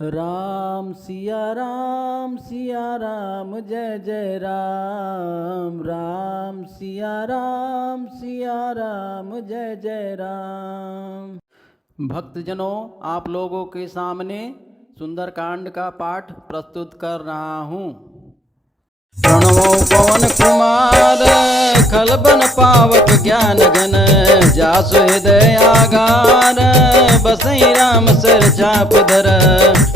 राम सिया राम जय जय राम। राम सिया राम जय जय राम। भक्तजनों, आप लोगों के सामने सुंदरकांड का पाठ प्रस्तुत कर रहा हूँ। प्रणवो पवन कुमार खलबन पावक ज्ञान घन, जासु हृदय आगार बसई राम सर चाप धर।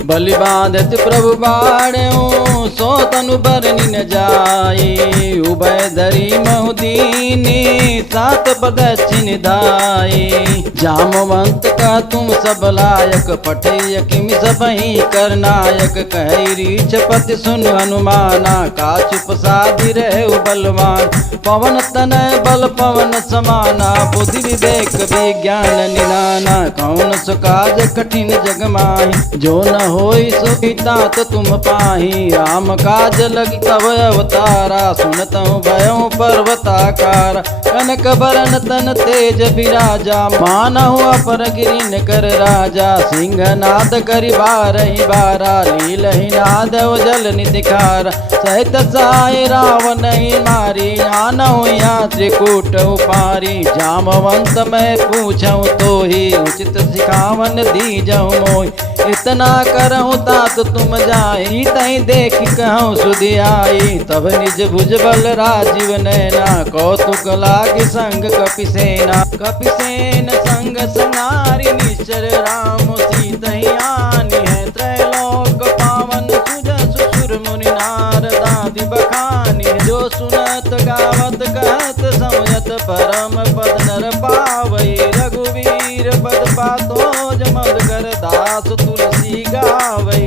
बलि बाधत प्रभु बाढ़ऊ सो तनु बरनि न जाई, उभय धरी महुदीनी सात प्रदक्षिण दाई। जामवंत का तुम सब लायक, पठय किम सबहि करनायक। कहि रीछ पति सुन हनुमाना, काचुप साधि रहे बलवान। पवन तनय बल पवन समाना, बुद्धि विवेक विज्ञान निनाना। कौन सो काज कठिन जग माही, जो न होई सो तात तुम पाही। राम काज लगी तब अवतारा, सुनतहु भयउ पर्वताकार। कनक बरन तन तेज बिराजा, मानहु अपर गिरिन कर राजा। सिंहनाद करि बारहि बारा, लीलहि नाद जल निधिखार। सहित साय रावण ही मारी, आनहु यहाँ त्रिकूट उपारी। जामवंत मैं पूछऊँ तो ही, उचित सिखावन दीजऊँ मोहि। इतना करहूँ तात तुम जाई, तहि देख कहूँ सुधि आई। तब निज भुज बल राजीव नैना, कौतुक लागे संग कपिसेना। कपिसेन संग संगारि निश्चर, राम सीतहि आनी है। त्रैलोक पावन सुजस सुर मुनि नारदादि बखानी। जो सुनत गावत कहत समझत, परम पद नर पावई। रघुवीर पद पातो जमद कर, दास तुलसी गावई।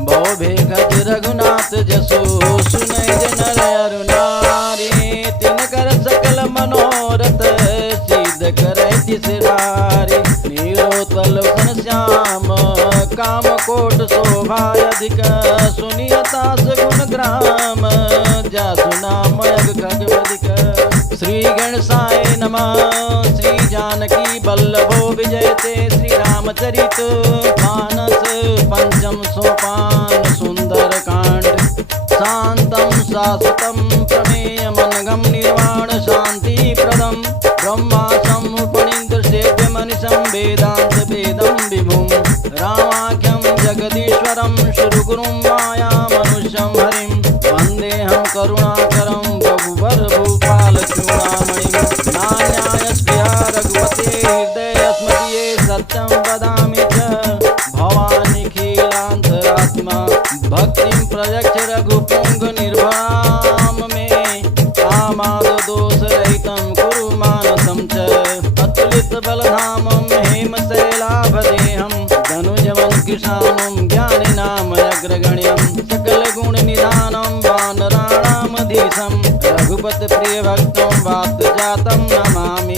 भव भेगत रघुनाथ जसो, सुनय जन अरु नारी। तिनकर सकल मनोरथ, सिद्ध करय तिसरारी। नीलोत्पल घन श्याम, काम कोट शोभा अधिक। सुनियतास गुण ग्राम, जासु नाम यज्ञ खगवधिक। श्री गणेशाय नमः। श्री जानकी वल्लभो विजयते, श्री रामचरित मानस। पंचम सोपान सुंदर कांड। शांतम शाश्वतम प्रमेय मनगम, निर्वाण शांति प्रदम। ब्रह्मा समुपनिंद्र सेव्य मनिषं, वेदांत वेदम विभुम। रामाख्यम जगदीश्वरम, शुरुगुरुं माया मनुष्यं हरिं। वंदेहं करुणाकरं रघुवर भूपाल चूड़ामणिं। नान्यायस्पृहा रघुपते हृदय स्मृतिये, सत्यं वदामि च भवानि खिलान्तरात्मा। भक्तिं प्रयच्छ रघुपुंग निर्भराम मे, कामाद दोष रहितं कुरु मानसं च। अतुलित बलधामं हेमशैलाभदेहं, धनुजवं कृशानं ज्ञानिनाम अग्रगण्यं। सकल गुण निधानं वानराणामधीशं, रघुपत प्रिय भक्तं वात जातं नमामि।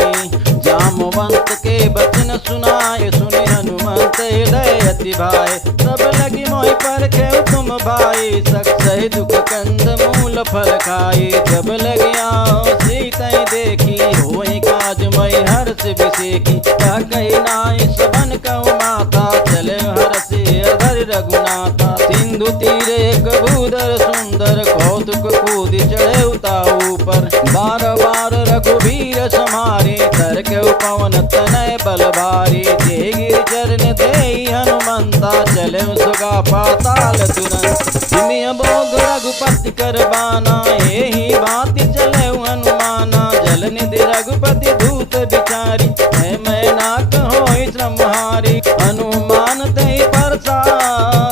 जामवंत के बचन सुनाए, सुनि हनुमंत हृदय अति भाए। सब लगी मोहि परखे तुम भाई, सही दुख कंद मूल फल खाई। जब लगी आओ सीतै देखी, होई काज मई हर्ष विषेकी। कह कही नाई सबन कहु माता, चले हर्ष अधर रघुनाथा। सिंधु तीर एक भूधर सुंदर, कौतुक कूदि चढ़े उताऊ पर। बार बार रघुवीर समारे, तरके पवन तनय बल भारी। जे गिर चरण देई हनुमंता, चले सुगा पाताल तुरंत। जिमिय भोग रघुपति कर बाना, एहि भांति चले हनुमाना। जल निधि रघुपति दूत बिचारी, मैं नाक होई श्रमहारी। हनुमान तहि परसा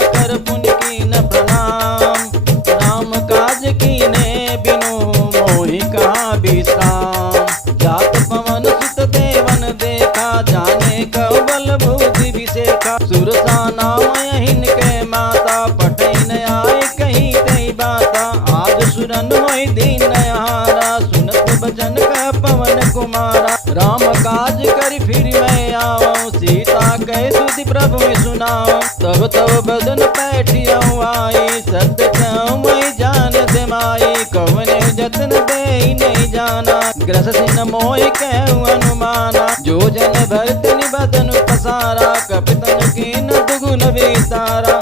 कर, पुनि कीन प्रणाम। राम काज कीने बिनु, मोहि कहा विश्राम। जात पवन सुत देवन देखा, जाने कौ बल बुद्धि विषेखा। सुरसा नाम यहिन के माता, पठै न आए कहीं तई बाता। आज सुरन होई दीन हारा, सुनत बचन कह पवन कुमारा। राम काज करि फिर मैं आवऊँ, सीता कह सुधि प्रभु सुनाऊँ। तब तब बदन पैठियऊँ आई, सत्य कहूँ मैं जान दे माई। कवने जतन दे नहीं जाना, ग्रस सिन मोहि कहूँ अनुमाना। जो जन भरत निबदन पसारा, कपितन कीन दुगुन विस्तारा।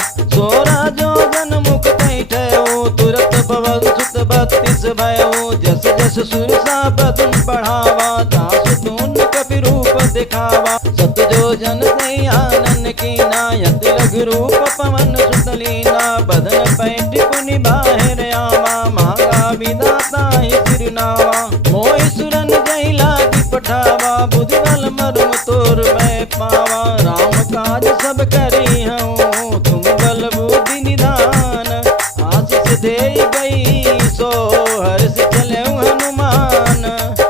भयो जस जस सुरसा बदन बढ़ावा, तासु तून कपि रूप दिखावा। सत जो जन से आनंद कीना, यति लघु रूप पवन सुत लीना। बदन पैठ पुनि बाहिर आवा, मांगा विधाता ही सिरनावा। मोहि सुरन जहि लागी पठावा, बुद्धि बल मर्म तोर मैं पावा। राम काज सब करी हूँ, तुम बल बुद्धि निधान। आशीष दे गई सो हर्ष चले हनुमान।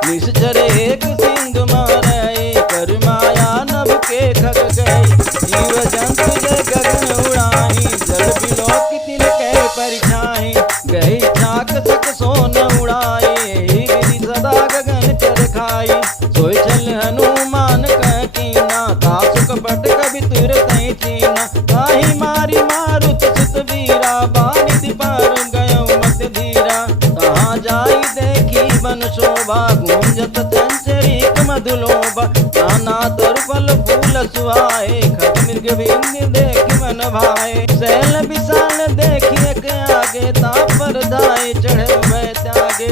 निश्चर एक सिंधु मारई, कर माया नभ के खग गई। जीव जंतु जय गगन उड़ाई, जल बिलोक तिन के परिछाई। गई चाक सक सोन उड़ाई, यही विधि सदा गगन चर खाई। सोई चल हनुमान कह कीना, तासु कपट कबि तुरत ही चीना। ताहि मारी मारुत सुत वीरा, बानिधि पार गयो मत धीरा। तहाँ जाई देखी बन शोभा, गूंजत चंचरीक मधुलोभा। नाना तर फल फूल सुहाए, खग मृग बिंद देख मन भाए। सैल विशाल देखिए के आगे, तापर दाए चढ़े वह त्यागे।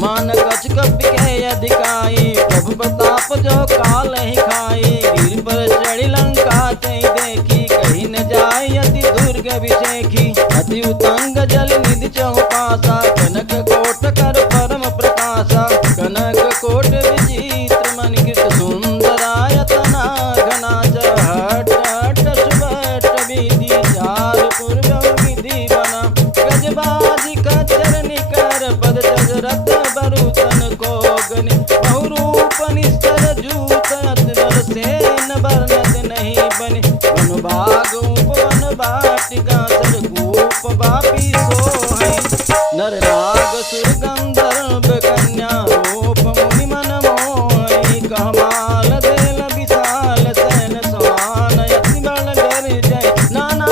मान कछ कपि के अधिकाई, प्रभु प्रताप जो काल ही खाई। गिर पर चढ़ी लंका तई देखी, कहीं न जाय अति दुर्ग विषेखी। अति उतंग जल निधि चौपासा, कनक कोट कर परम प्रकाशा। कनक कोट विचित्र मणिकृत, सुंदरायतना घना। हट हट सुबट विधि, चार पूर्व विधि बना। गजबाजी कचर निकर, पद जगरत बरुतन को गनि। बहुरूप निस्तर जूत, अतरल सेन वर्णत नहीं बने। वन बाग उपवन बाटिका, सरकूप बापी सोहै। नर नाग सुर गंधर्व कन्या, रूप मुनि मन मोहि। कहमाल देल विशाल सैन, समान अति बल गरजै। नाना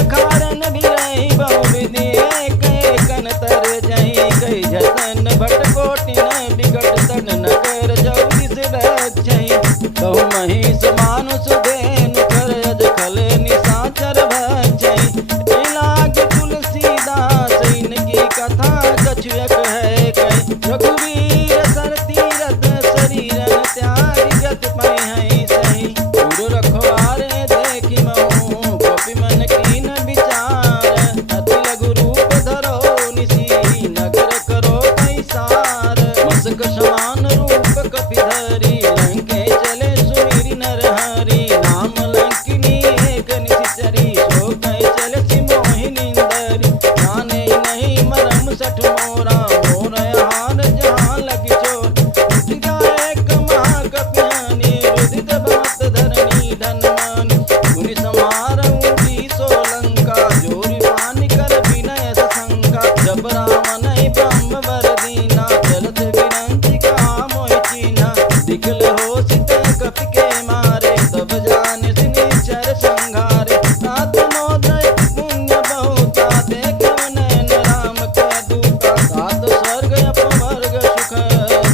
अखारन बिरहि बहुविधि, एक एकन तर जहि। कहि जतन भट कोटिन बिकट, तन नगर जौदिस रक्षै। बहु महिष मानुष धेनु, कर अज खल निशाचर भक्षै। इलाग तुलसीदास इनकी कथा, कछुयक है कहीं। रघुवीर सर तीरथ, शरीरन त्याग जत पै सही। गुरु रखवारे देखी महु, कपि मन कीन विचार। अति लघु रूप धरो निसी, नगर करो कैसार। मसक समान रूप कपि धरी, लंके चले सुमिरि नर हरि। नाम लंकिनी एक निशिचरी, सो कहि चले सि मोहि नींदरी। जाने नहीं मरम सठ मोरा, मोर हार जहाँ लगी चोर। उठ जाए कमहा कपियानी, रुदित बात धरणी धनमानी। मुनि समार ऊँची सोलंका, जोरि पानी कर विनय सशंका। जब राम नहीं ब्रह्म वर दीना, चलत विरंचि कहा मोहि चीना। दिखल हो सित कपि के मारे, तब जान निश्चर संघारे। नाथ नोदय पुण्य बहुता, देखव नैन राम का दूता। सात स्वर्ग अपवर्ग सुख,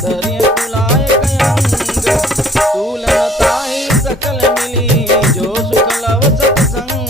धरिय कुलाय कयंग। तुलन ताहि सकल मिली, जो सुख लव सत्संग।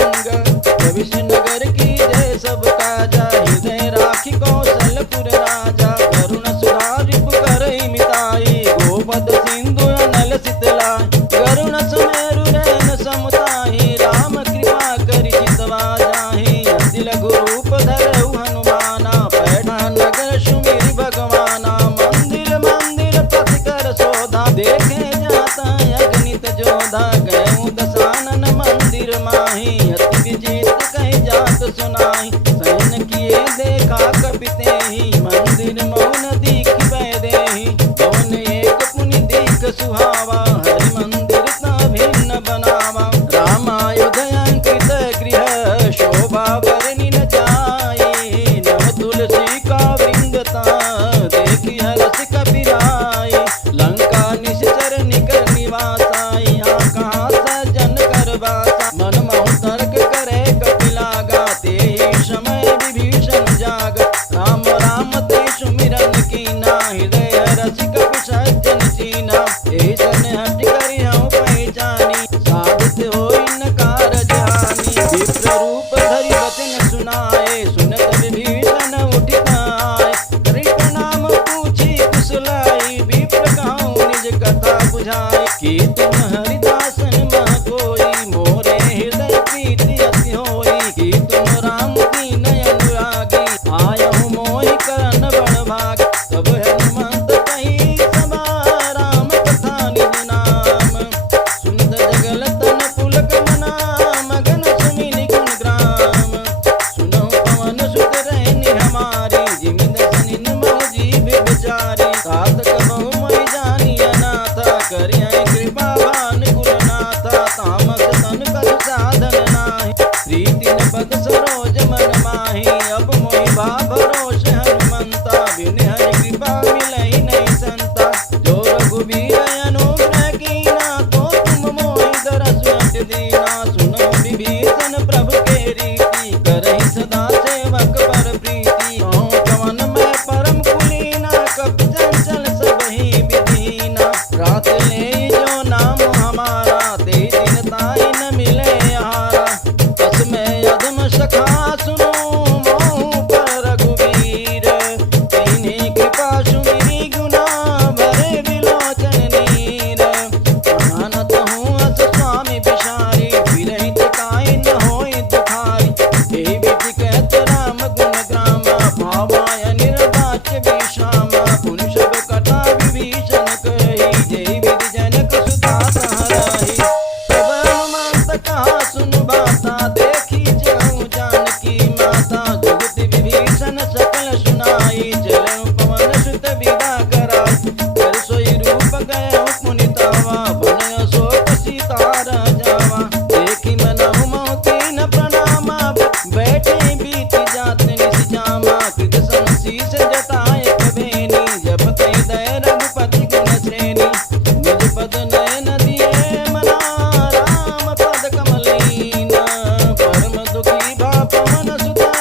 भविष्य नगर की जय सब काजा, हृदय राखी कौशलपुर राजा। करुण सुधा रिपु करहि मिताई, गोपद सिंधु अनल शीतलाई। करुण सुमेरु नैन समुताहि, राम कृपा करि चितवा जाहि। अति लघु रूप धरहु हनुमाना, पैठा नगर सुमिरि भगवाना। मंदिर मंदिर पथ कर शोधा, देखे जाता अगणित जोधा। गयउ दसानन मंदिर माहि, अति विचित्र कहि जात सुनाहि। शयन किए देखा कपि तेहि, मंदिर मौन दीख पै देहि। कौन एक पुनि दीख सुहावा, हरि मंदिर ता भिन्न बनावा। रामायुध अंकित गृह, शोभा बरनि न जाई। नव तुलसी का वृंदता, देखी हरस कपिराई। लंका निश्चर निकर निवासा, यहाँ कहाँ सज्जन कर बासा। मन महु तर्क करे कपिलागा, तेहि समय विभीषण जाग। राम राम ते सुमिरन कीना, हृदय रसिक सज्जन चीना। ऐसन बुझाई। कि तुम हरिदासन मह कोई, मोरे हृदय प्रीति अति होई। कि तुम राम दीन अनुरागी, आयहु मोहि करन बड़ भाग। तब हनुमंत कही सभा, राम कथा निज नाम। सुनत जगल तन पुलक मना, मगन सुमिनि गुण ग्राम। सुनहु पवन सुत रहनि हमारी, जिमि दसनिन महु जीव बिचारी। तात कबहु मैं जानी अनाथा, करियै कृपा भान गुरुनाथा। तामस तन कछु साधन नाही, प्रीति न पद सरोज मन माही। अब मोहि भा भरोस हनुमंता, बिन हरि कृपा मिलहि नहीं संता। जो रघुबीर अनुग्रह कीना, तो तुम मोहि दरस अट दीना। सुनो विभीषण प्रभु के रीति, करहि सदा सेवक पर प्रीति। कहूँ कवन मैं परम कुलीना, कपि चंचल सबहि विधीना। रात ले जो नाम हमारा, ते दिन ताहि न मिले आहारा। बस मैं अधम सखा सुनो, मोहु पर रघुबीर। तिन्हि कृपा सुमिरि गुना, भरे विलोचन नीर। मानत हूँ अस स्वामी बिसारी, विरहित काई न होई दुखारी। एहि विधि कहत राम गुण ग्रामा, भावाय निर्वाच्य विश्रामा। पुनि सब कथा विभीषण कही, जेहि विधि जनक सुता सहरहि। तब हनुमंत कहा सुनु बाता, देखी जहु जानकी माता। जुगति विभीषण सकल सुनाई, चलहु पवन सुत विदा कराई। कर सोई रूप गए मुनि तावा, बनय शोक सीता रह जावा। देखी मनहु मोहि कीन प्रणामा, बैठे बीति जात निस जामा। कृत शीस जटाय कबेनी, जपत हृदय रघुपति गुण श्रेणी। निज पद नयन दिए मना, राम पद कमलीना। परम दुखी भा पवन सुता,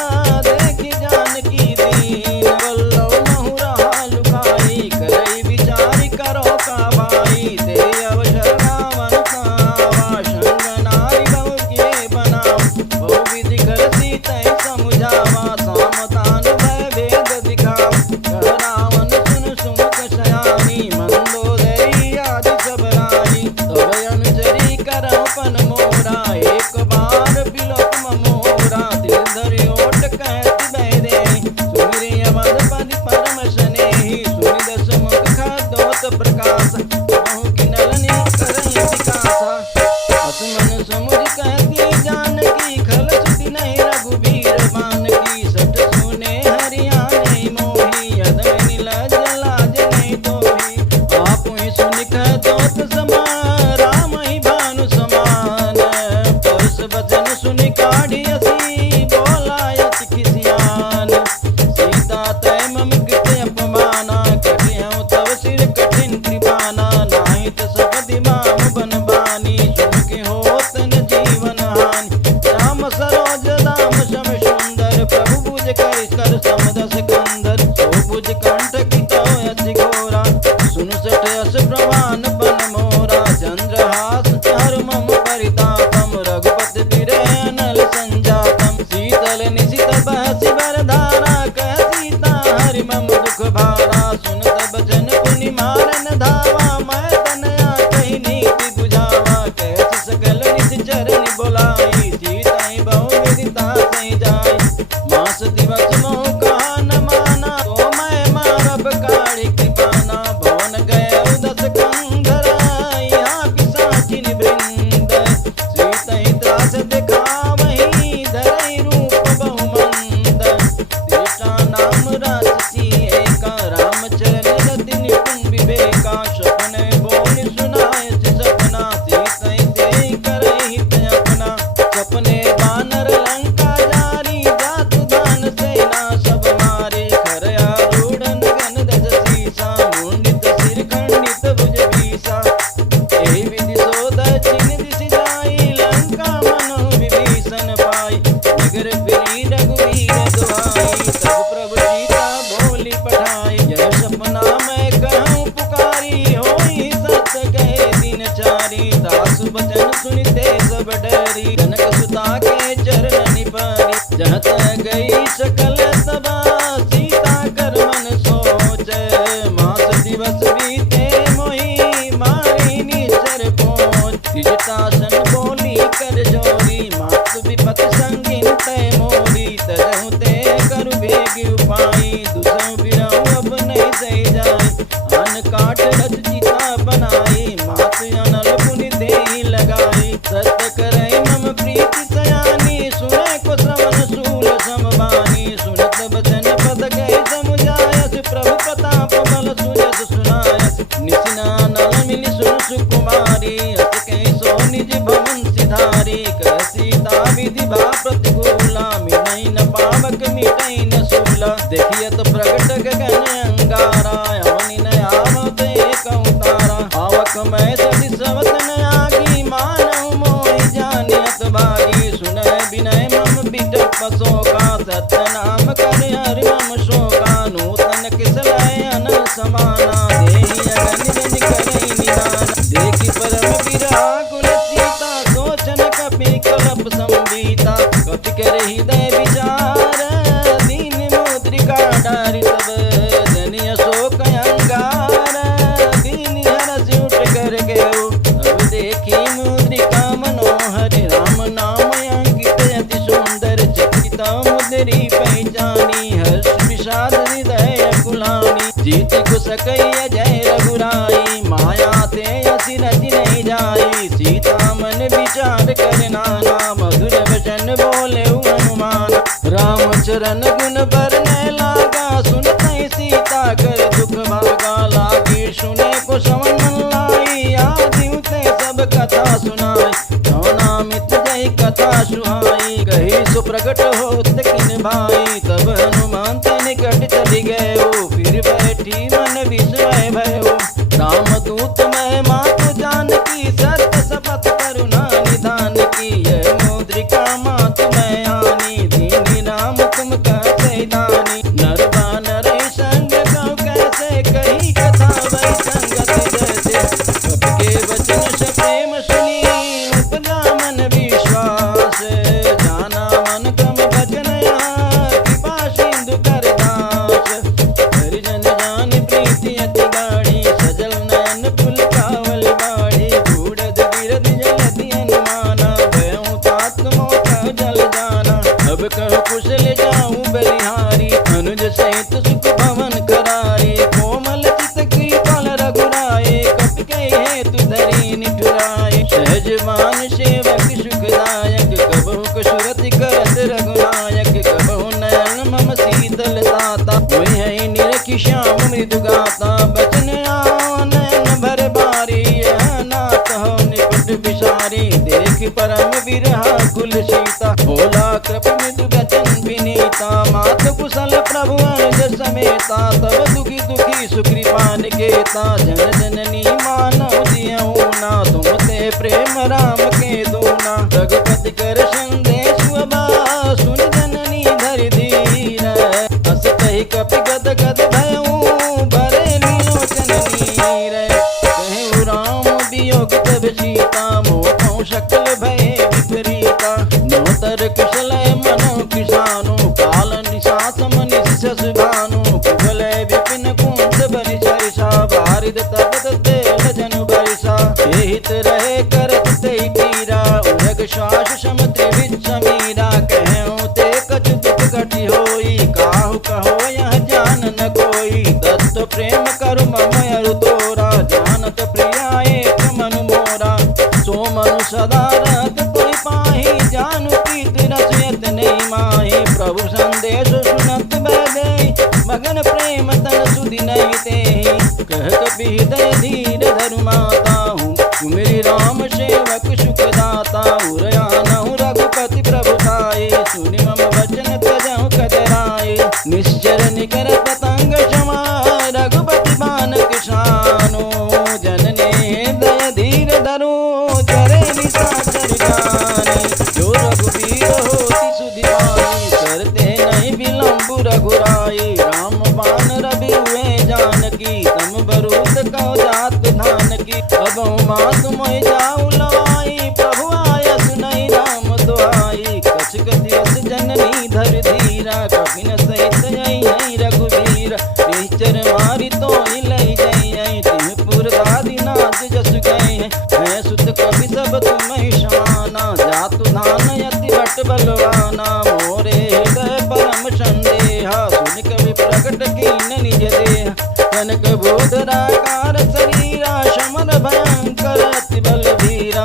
देखि जानकी दीन। वल्लभ महु रहा लुकाई, करई विचारि करो का भाई। ते अवसर रावण कावा, संग नारी बहु किए बनावा। बहु विधि कर सीतै समुझावा, सामतान भय भेद दिखावा। कह रावण सुन सुमुख सयानी, मंदोदरी आदि सब रानी। तब अनुचरी करहु पन मोरा, एक बार बिलोक मोरा। दिल धरि ओट कहत बह देहि, सुमिरि अवध पदि परम स्नेहि। सुनि दस मुख खद्योत प्रकाश, कहूँ किनलनि करहि विकासा। असमन समुझ कहती जानकी, खल सुति नहीं रघुबीर बानकी। सठ सुने हरियाणे मोहि, अधम नीलज लाज नहीं तोहि। आपुहि सुनि कहत समान, राम ही भानु समान। परस बचन सुनि काढ़ी हसी, बोला अति खिसियान। सीता तै मम कृत अपमाना, कटिहउ तव सिर कठिन कृपाना। नाहि त सपदि माम बन बानी, सुनके होत न जीवन हानि। श्याम सरोज दाम सम सुंदर, प्रभु भुज कर समदस कंदर। सो भुज कंठ की तव अति घोरा, सुनु सठ अस प्रवान बन मोरा। चंद्रहास हर मम परितापम, रघुपति बिरह अनल संजातम। शीतल निशित बहसि वरधारा, कह सीता हरि मम दुख भारा। सुनत बचन पुनि मारन धावा, मैं तनया कहि नी सुकुमारी अस कैसो निज भवन सिधारी कह सीता विधि भा प्रतिकूला मिटई न पावक मिटई न सूला देखिए तो प्रगट गगन अंगारा अवनि न आवत एक अवतारा आवक मैं सदि सवत न आगी मानव मोहि जानियत भागी सुनय विनय मम बिटप शोका सत्य नाम कर हरि मम शोका नूतन किसलय अनल समाना देहि अगन जन करई निदान देखि परम विराकुल सीता सोचन कपि कलप संबीता कपि कर हृदय विचार दीन मुद्रिका डारि तब जनि अशोक अंगार दीन हरस उठ कर गयो अब देखी मुद्रिका मनोहर राम नाम अंकित अति सुंदर चकित मुद्री पहचानी हर्ष विषाद हृदय कुलानी जीत को सकई जय रघुराई माया ते असि रति नहीं जाई सीता मन विचार करना मधुर वचन बोले हनुमान राम चरण गुण बरने लागा सुनते सीता कर दुख भागा लागी सुने को श्रवण मन लाई आदि उते सब कथा सुनाई नवनामित जय कथा सुहाई कही सुप्रगट होत किन भाई तब हनुमान ते निकट चली गए फिर बैठी मन विस्मय भयो राम दूत मैं मातु जानकी सत्य शपथ करुणा निधान की यह मुद्रिका मातु मैं आनी दीनी राम तुम कैसे दानी नर बानर संग कहो कैसे कही कथा वै संगत जैसे सबके वचन से प्रेम सुनी उपजा मन विश्वास जाना मन कम भजन कृपा सिंधु कर दास हरिजन जान प्रीति अति गाढ़ी सजल नयन फुल कावल बाढ़ी बूढ़ गिरद जलधि अनुमाना भयउ तात मोह जल जाना अब कहो कुशल जाऊं बलिहारी अनुज सहित सुख भवन करारी कोमल चित कृपाल रघुराए कपि कहि हेतु धरि निठुराए सहजमान सेवक सुखदायक कबहु कसुरति करत रघुनायक कबहु नयन मम शीतल ताता वही है निरखि श्याम मृदु गाता बचन नयन भर बारी नाथ हो निपट विसारी देख परम विरहा कुल सीता भोला कृप मृदु बचन विनीता मात कुशल प्रभु अनुज समेता तब दुखी दुखी सुकृपा निकेता जन जननी मानव दियऊ ना तुम ते प्रेम राम के दूना रघुपति कर संदेश सुन जननी धरि धीर अस कहि कपि गद गद भयऊ भरे लोचन नीर कहु राम वियोग तब सीता मोह शकल भय विपरीता नोतर कुशल मनो किसानो काल निशास मनिष भानु कुशल विपिन कुंज बलि चरिषा बारिद तपत तेल जनु बरिषा हित रहे करत ते तीरा उरग श्वास सम त्रिविध समीरा कहूँ ते कछ दुख कटि होई काहू कहो यह जान न कोई दत्त प्रेम करु मम अरु तोरा जानत प्रिया एक मनु मोरा सो मनु सदा रहत कोई पाही जानु प्रीत रसयत नहीं माही प्रभु संदेश सुनत बैदे मगन प्रेम तन सुधि नहीं तेहि कह कपि हृदय धीर धरु माता हूँ मेरी राम सेवक सुखदाता उरयानहु रघुपति प्रभुताई सुनि मम वचन तजहु कतराई निश्चर निकर पतंग क्षमा रघुपति बान किसानो जननी हृदय धीर धरो चरे निशाचर जानी जो रघुबीर होति सुधि पाई करते नहीं विलंबु रघुराई राम बान रवि हुए जानकी तम बरूद कहो जात धान की अब मात मोहि जाऊ लवाई प्रभु आय सुनई राम दुआई कछ कथियस जननी धर धीरा कपिन सहित आई रघुबीर निश्चर मारी तो लई जई तिहपुर दादी नाथ जस गए है सुत कवि सब तुम समाना जातु धान यति भट बलवाना मोरे हृदय परम संदेहा सुन कवि प्रकट कीन निज देह कनक बोधराकार शरीरा समर भयंकर अति बल वीरा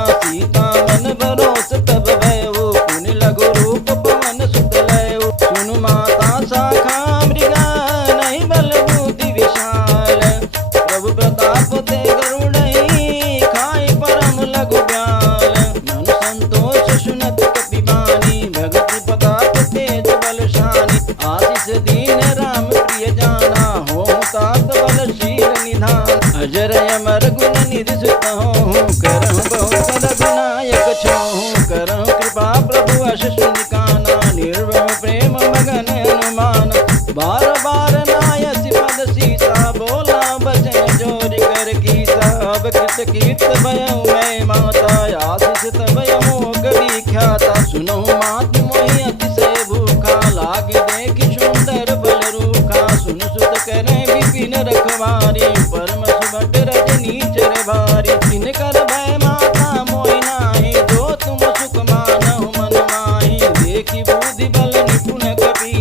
करहु बहुत रघुनायक छोहु करहु कृपा प्रभु अश सुनिकाना निर्भय प्रेम मगन हनुमान बार बार नायसी पद सीसा बोला बचन जोर कर कीसा अब कृत कीर्त भयउ मैं माता आशीष तभयमो कवि ख्याता सुनहु मात मोहि अतिशय भूखा लागे देखि सुंदर बल रूखा सुन सुत करे विपिन रखवारी परम सुभट रजनी चर भारी तिनकर भय माता मोहि नाही जो तुम सुख मानहु मन माही देखि बुद्धि बल निपुण कपि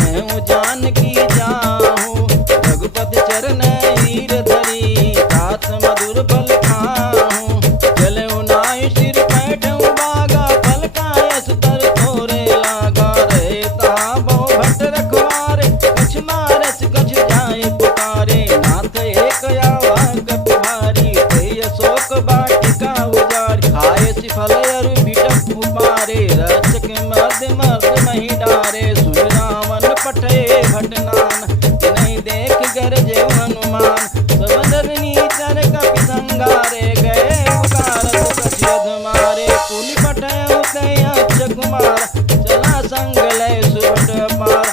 मैं जानकी जाहू रघुपति चरण हीर धरी तात मधुर फल खाहू चलऊ नाय सिर बैठऊ बागा फल कायस तर थोरे लागा रहे ता बहु भट रखवारे कछ मारस कछ जाए पुकारे नाथ एक आवा कप भारी ते अशोक बाटिका उजारी खाए सि फल अरु बिटप उपारे रचक मध्य मर्द मही डारे सुन रावण पठे भटनान नहीं देख गरजे हनुमान सबदरनी चर कपि संगारे गए पुकारत कछियध मारे पुनि पठे उते अक्ष कुमार चला संग लय सुबट पार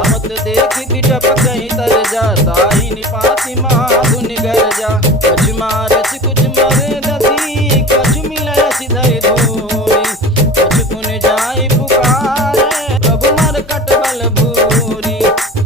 आवत देखि बिटप कहीं तर जा ताहि निपाति महाधुनि गरजा कछ मारस कुछ मर दधी कछ मिलय धरि धूरी कछ पुन जाय पुकारे प्रभु मर कट बल भूरी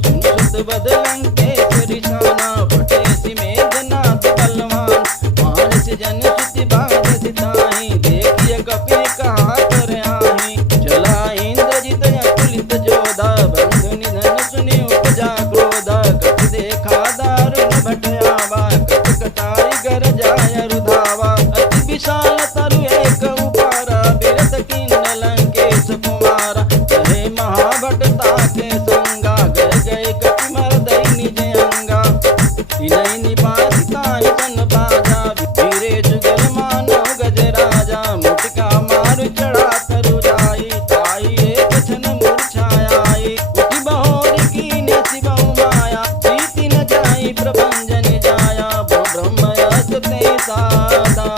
सुन सुत बदलंकेश्वरी शाना पटे सि मेघनाथ बलवान मानस जन सुति बाध सिताहि देखिय कपि कहा कर आहि चला इंद्रजित अतुलित जोधा बंधु निधन सुनि उपजा क्रोधा कट देखा दारुण भट आवा कट कटाई गर जाय रुधावा अति विशाल तरु एक उपारा बिरत किन्न लंकेश कुमारा कहे महाभट ताके संगा गए गए कपि मर्दै निज अंगा तिनहि निपाति ताहि तन बाजा वीरे जुगल मानव गज राजा मुटिका मारु चढ़ा तरु जाई ताई एक छन मूर्छाई उठि बहोरी कीने शिवहु माया प्रीति न जाई प्रभंजन जाया ब्रह्म यश ते सादा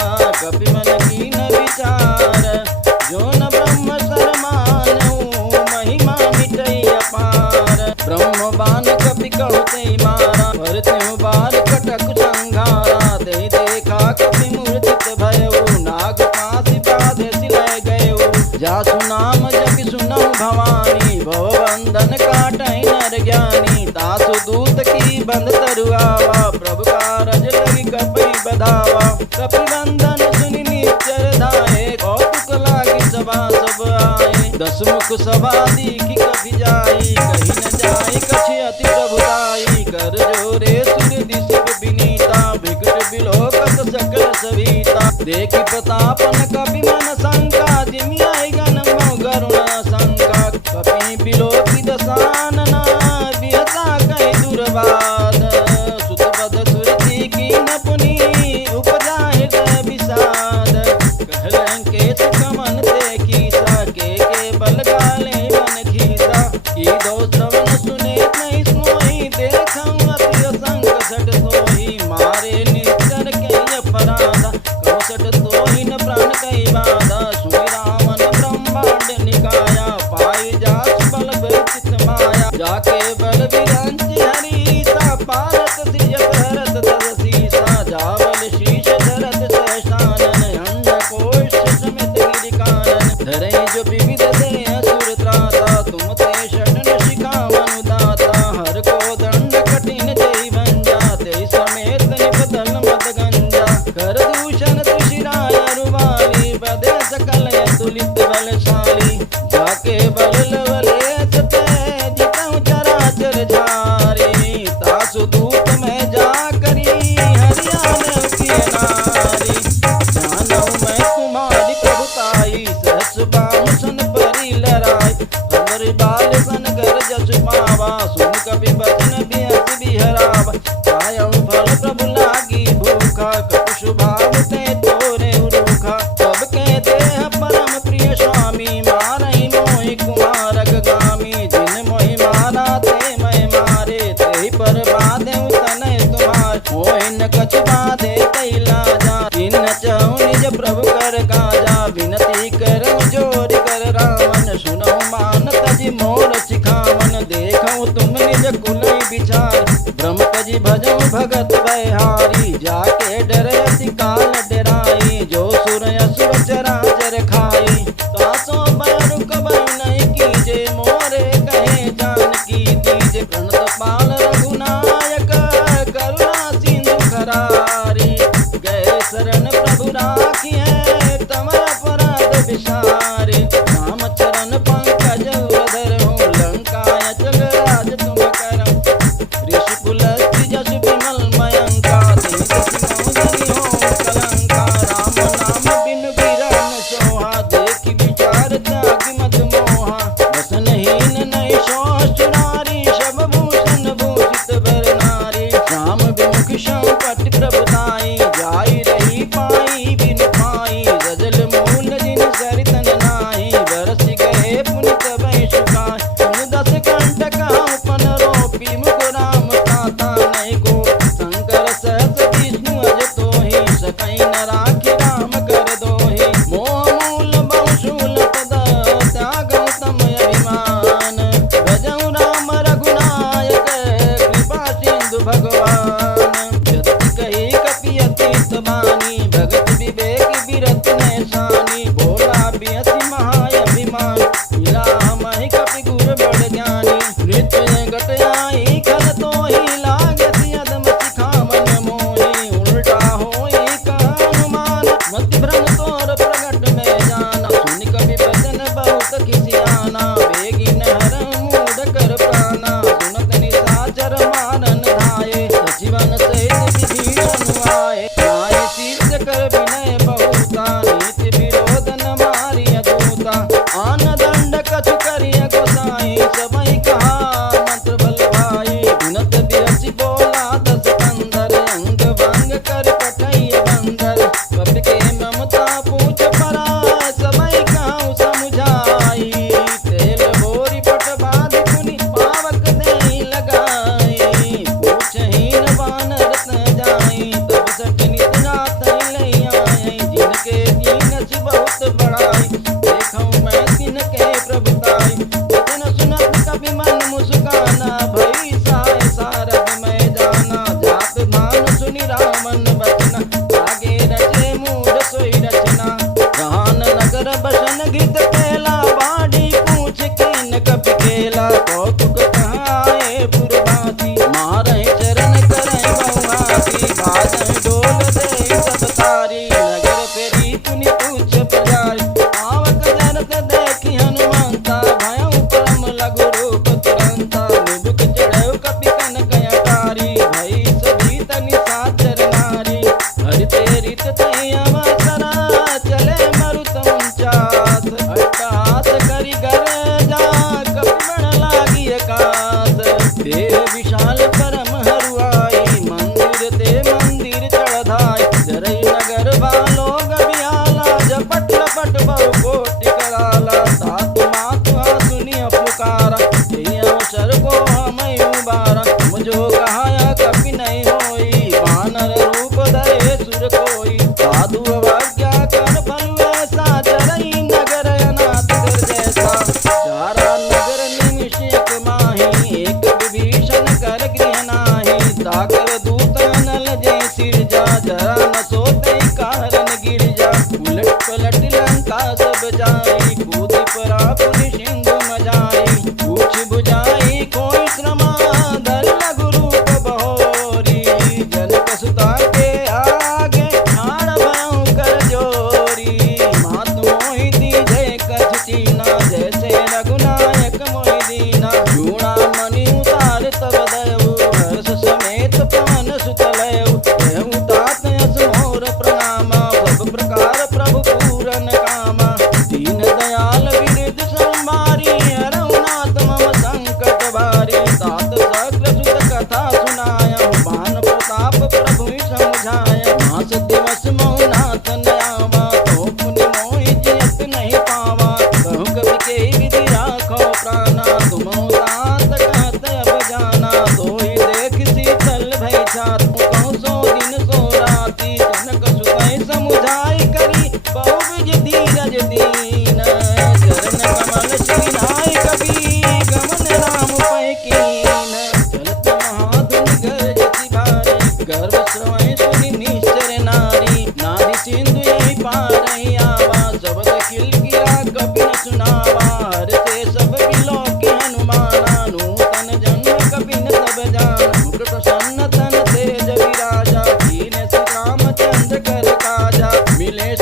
कपि मन कीन विचार जो न ब्रह्म सरमानहु महिमा मिटई अपार ब्रह्म बान कपि कहते मारा भरतहु बार कटक संघारा दे देखा कपि मूर्छित भयउ नाग पासी बाधे सिलय गयउ जासु नाम जपि सुनहु भवानी भव बंधन काटहि नर ज्ञानी तासु दूत की बंध तरुआवा प्रभु कारज लगी कपि बधावा कपि बंधन सुनि निश्चर धाये कौतुक लागी सभा सब आए दस मुख सभा दीखि कपि जाई कहीं न जाई कछि अति प्रभुताई कर जोरे सुर दिशक विनीता विकट बिलोकत सकल सविता देखि प्रतापन कपि मन शंका जिमि आई गण गरुण शंका कपि बिलोकि दशानना विहता कहि दुर्वाद सुतपद सुरति कीन पुनि उपजा हृदय विषाद कहलंकेश कमन ते कीसा के बल गाले बन खीसा की दो श्रवण सुने नहीं सोई देखं अति संकट सोई मारे निश्चर के अपराधा कौशट तोहि न प्राण कई बाधा सुनि रावण ब्रह्मांड निकाया पाई जास बल विचित माया जाके बल विरंच हरि सा पारत सिय भरत तद सीसा जावल शीश धरत सहसानन अंध कोश समेत गिरिकानन धरे जो विविध दे असुर त्राता तुम ते शरण शिखावनु दाता हर को दंड कठिन जय भंजा ते समेत निपतल मद गंजा कर दूषण तुषिराय पर काजा विनती करम जोर कर रामन सुनो मान तजी मोर चिखावन देखो तुम निज कुलई विचार ब्रह्म तजी भजो भगत बहारी जाके डरे अति काल डराई जो सुर असुर चराचर खाई तासो बैरु कबई नहीं कीजे मोरे कहे जानकी दीजे प्रणत पाल रघुनायक करुणा सिंधु करारी गए शरण प्रभु राखिए तम अपराध विसारे राम चरण पंकज उधर हो लंका चल राज तुम करम ऋषि पुलस्त्य जस विमल मयंका देहि हो कलंका राम नाम बिन बिरन सोहा देखि विचार त्याग मत मोहा बसनहीन नहीं सोचुरारी शब भूषण भूषित बर नारी राम विमुख संकट प्रभुताई जाई रही पाई बिन पाई गजल मूल जिन सरितन नाई बरस गए पुनित भय सुखाय सुन दस कंठ पन रोपी मुख राम ताता नहीं को शंकर सहस विष्णु अज तोहि सकई न राखि राम कर दोहि मोह मूल बहुशूल पद त्यागौ तम अभिमान भजौ राम रघुनायक कृपा सिंधु भगवान जति कही कपि अतीत बानी भगत विवेक विरत नैसानी बोला बियति महाअभिमान मिला महि कपि गुर बड़ ज्ञानी मृत्यु घट आई खल तोहि लागति अदम सिखावन मोहि उल्टा होई कानुमान मति भ्रम तोर प्रगट में जाना सुनि कपि बचन बहुत खिसियाना बेगिन हर मूढ़ कर प्राणा सुनत निशाचर मारन धाये सचिवन सहित विभीषण आए आए शीर्ष कर विनय बहुता नीति विरोध न मारिय दूता आन दंड कछु करिय गोसाई सबई कहा मंत्र बल भाई गुणत बिरसि बोला दस कंधर अंग भंग कर पठैय बंधर कपि के ममता पूछ परा सबई कहूँ समुझाई तेल भोरी पट बाधि पुनि पावक देहि लगाई पूछहीन वानर त जाई तब सठ नित नाथ लई आई जिनके दीन बहुत बड़ाई देखूं मैं तिनके प्रभुताई वचन सुनत कभी मन मुस्काना भई साय सारद मैं जाना जात धान सुनि रामन बचना आगे रचे मूढ़ सोई रचना जहान नगर बसन गीत केला बाड़ी पूछ कीन कपि केला कौतुक कहाए पुरवासी मारे चरण करे बहुहासी बाजन डोल दे सब तारी नगर फेरी तुनि पूछ प्रजारी पावक जरत देखि हनुमंता भयउ परम लघु रूप तुरंता निबुक चढ़ऊ कपि कनक अटारी भई सभी तनि साचर नारी हरि तेरी तई अवसरा चले मरुत उचास अट्टहास करि घर जा कपि बण लागी आकाश देह विशाल परम हरुआई मंदिर ते मंदिर चढ़धाई जरई नगर वालो गबियाला जपट लपट बहु कोटि कराला तातु मातु सुनिय पुकारा यही अवसर को हमें उबारा मुझो कहाया कपि नहीं होई वानर रूप धरे सुर कोई साधु अवज्ञा कर फल ऐसा चरई नगर अनाथ कर जैसा चारा नगर निमिष एक माही एक विभीषण कर गृह नाही ताकर दूत नल जय सिरजा जरा न सोते कारण गिरजा उलट पलट लंका सब जाई कूद परा पुनि सिंधु मजाई पूछ बुझाई कोई श्रमा दल लघु रूप बहोरी जनक सुता के आगे ठाड़ भयउ कर जोरी मात मोहि दीजे कछ चीना जैसे रघुनायक मोहि दीना चूड़ा मणि उतार तब दयऊ हर्ष समेत पवन सुतलयऊ तात यस मोर प्रणामा सब प्रकार प्रभु पूरन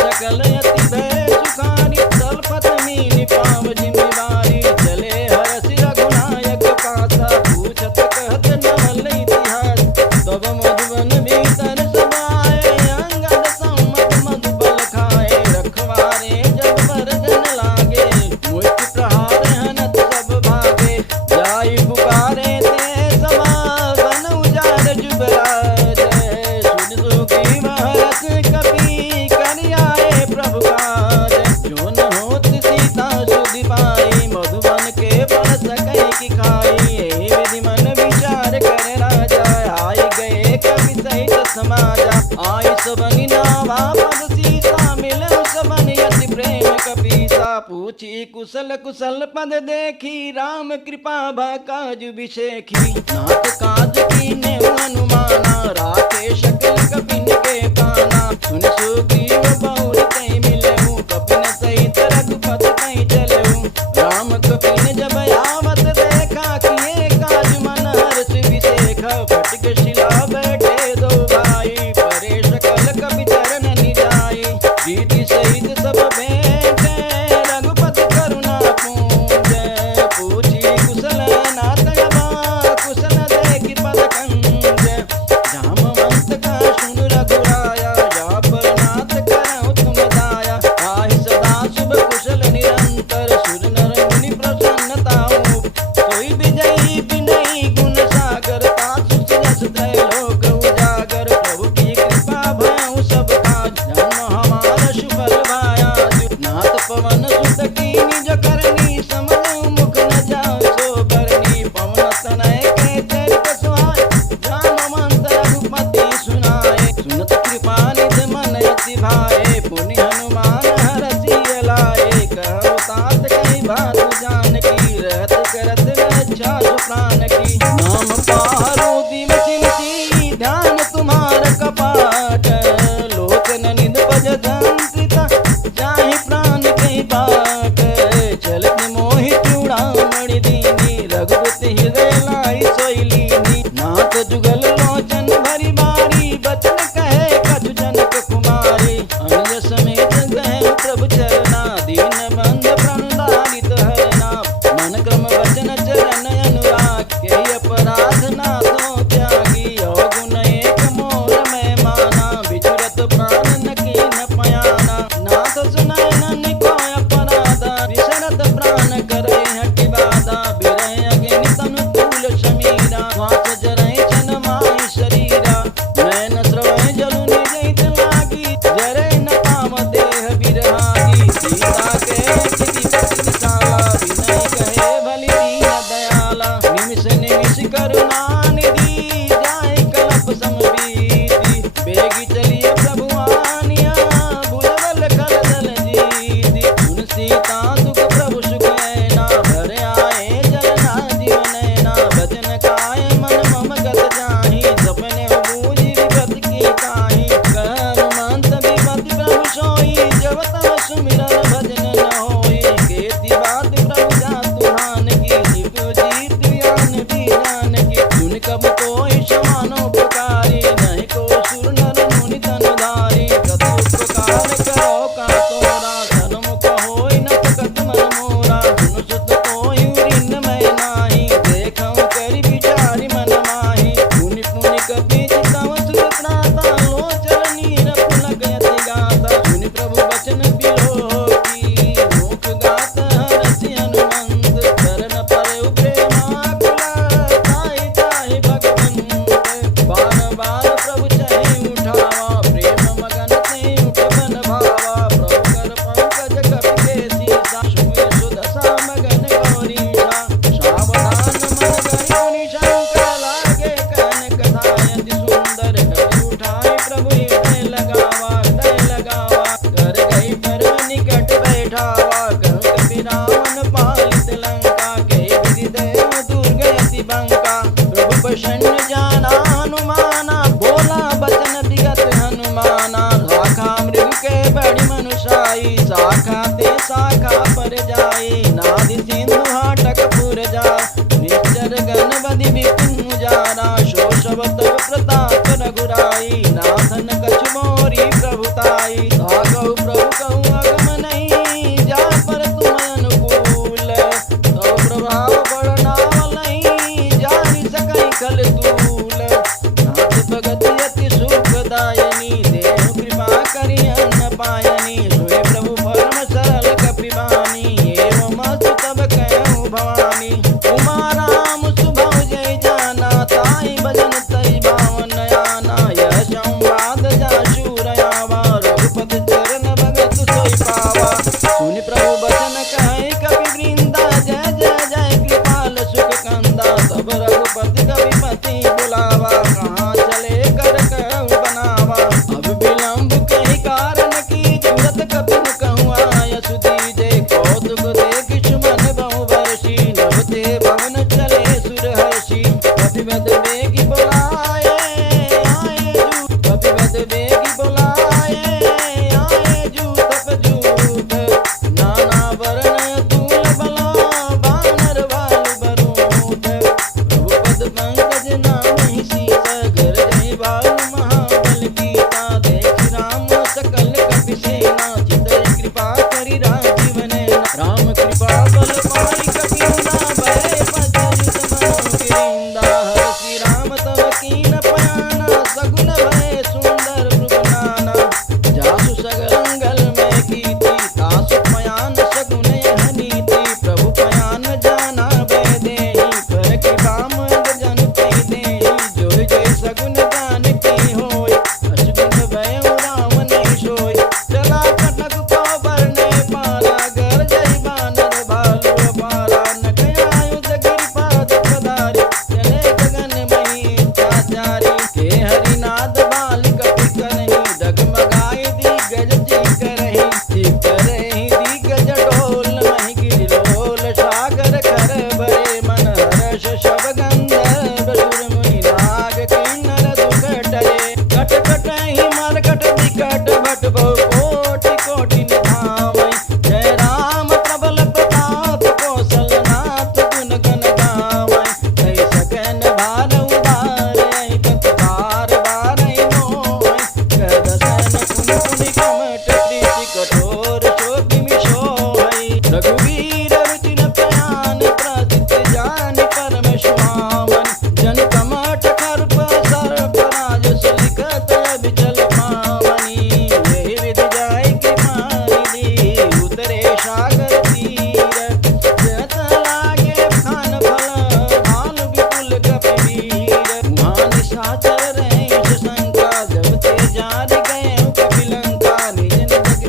सकल अति भय सुखारी, तलपत मीन पाव जिम्मेवारी, चले हरस रघुनायक पासा, पूछत कहत नवल इतिहास, तब मधुबन भीतर समाए, अंगद सम्मत मधुबल खाए, रखवारे जब बरजन लागे, मुष्टि प्रहार हनत सब भागे, जाई पुकारे ते समा बन उजार जुबराज, सुन सुखी महरस कपि कर आए प्रभु काज, जो न होत सीता सुधि पाई, मधुबन के फल सकई की खाई, एहि विधि मन विचार कर राजा, आए गए कवि सहित समाजा, आई सबनि नावा पद सीसा, मिले सबनि अति प्रेम कपीसा, पूछी कुशल कुशल पद देखी, राम कृपा भा काज विशेखी, नाथ काज कीने अनुमाना, राखे सकल कपिन के पाना, सुन सुग्रीव बहुर कहीं मिलऊं, कपिन सहित रघुपति कहीं चलऊं, राम कपिन जब आवत देखा, किए काज मन हर्ष विशेखा, फटिक शिला बैठे दो भाई, परे सकल कपि चरण निजाई, प्रीति सहित सब भेंटे, रघुपति करुणा पूंज, पूछी कुशल नाथ अबा, कुशल देखि पद कंज, जामवंत का सुन रघुराया, जा पर नाथ करहु तुम दाया, आहि सदा शुभ कुशल निरंतर, सुर नर मुनि प्रसन्नताओ, सोई विजयी विनयी गुण सागर, तासु यश त्रैलोक उजागर, प्रभु की कृपा भयउ सब काज, जन्म हमारा सुफल भाया, नाथ पवन सुत कीनी जो करनी, समझ मुख न जाओ सो बरनी, पवन तनय के चरित सुहाए, जामवंत रघुपति सुनाए, सुनत कृपा निध मन अति भाए, पुनि हनुमान हरषि लाए, कहु तात कई बात जानकी, रहत करत रक्षा सु प्राण की, नाम पारो दिव चिंती, ध्यान तुम्हार कपाट, लोचन निध भज धंत्रिता, जाहि प्राण कई बाट, चलत मोहि चूड़ामणि दीनी, रघुपति हृदय लाई सोई लीनी, नाथ जुगल लोचन भरी बारी, बचन कहे कछु जनक कुमारी, अनिय समेत गए प्रभु चरना, दीन बंध प्रणदारित हरना, मन क्रम वचन चरण अनुराग, के अपराध नाथो त्यागी, अवगुण एक मोर मैं माना, विचरत प्राण न कीन पयाना, नाथ सुनय ननि को अपराधा, विसरत प्राण करय हठि बाधा, बिरह अग्नि तनु तूल समीरा, श्वास जरय छन माहि शरीरा, नयन स्रवय जलु निजहित लागी, जरय न पाव देह बिरहागी, सीता के स्थिति पति विशाला, विनय कहे भली दीन दयाला, निमिष निमिष करुणा निधि, जाय कल्प समबीति, बेगी चलिए प्रभु आनिया, भुजबल करदल जीति, सुन सीता दुख प्रभु सुख ऐना, भर आए जलना जीवनैना, बचन काय मन मम गत जाहि, सपने बूझि विपत की ताहि, कहनुमंत विपति प्रभु सोई, जब तब सुमिरन भजन न होई, केति बात प्रभु जातु धान की, जीव जीत ज्ञान भी जान की, सुन कब कोई समानोपकारी, नहीं को सुर नर मुनि तनधारी, कति उपकार करो का तोरा, सन्मुख होई न सकत मन मोरा, सुन सुत कोई उरिन मैं नाही, देखऊं करि विचारि मन माही, पुनि पुनि कपि चितव सुत त्राता, लोचन नीर पुलक यति गाता, सुनि प्रभु वचन बिलोक,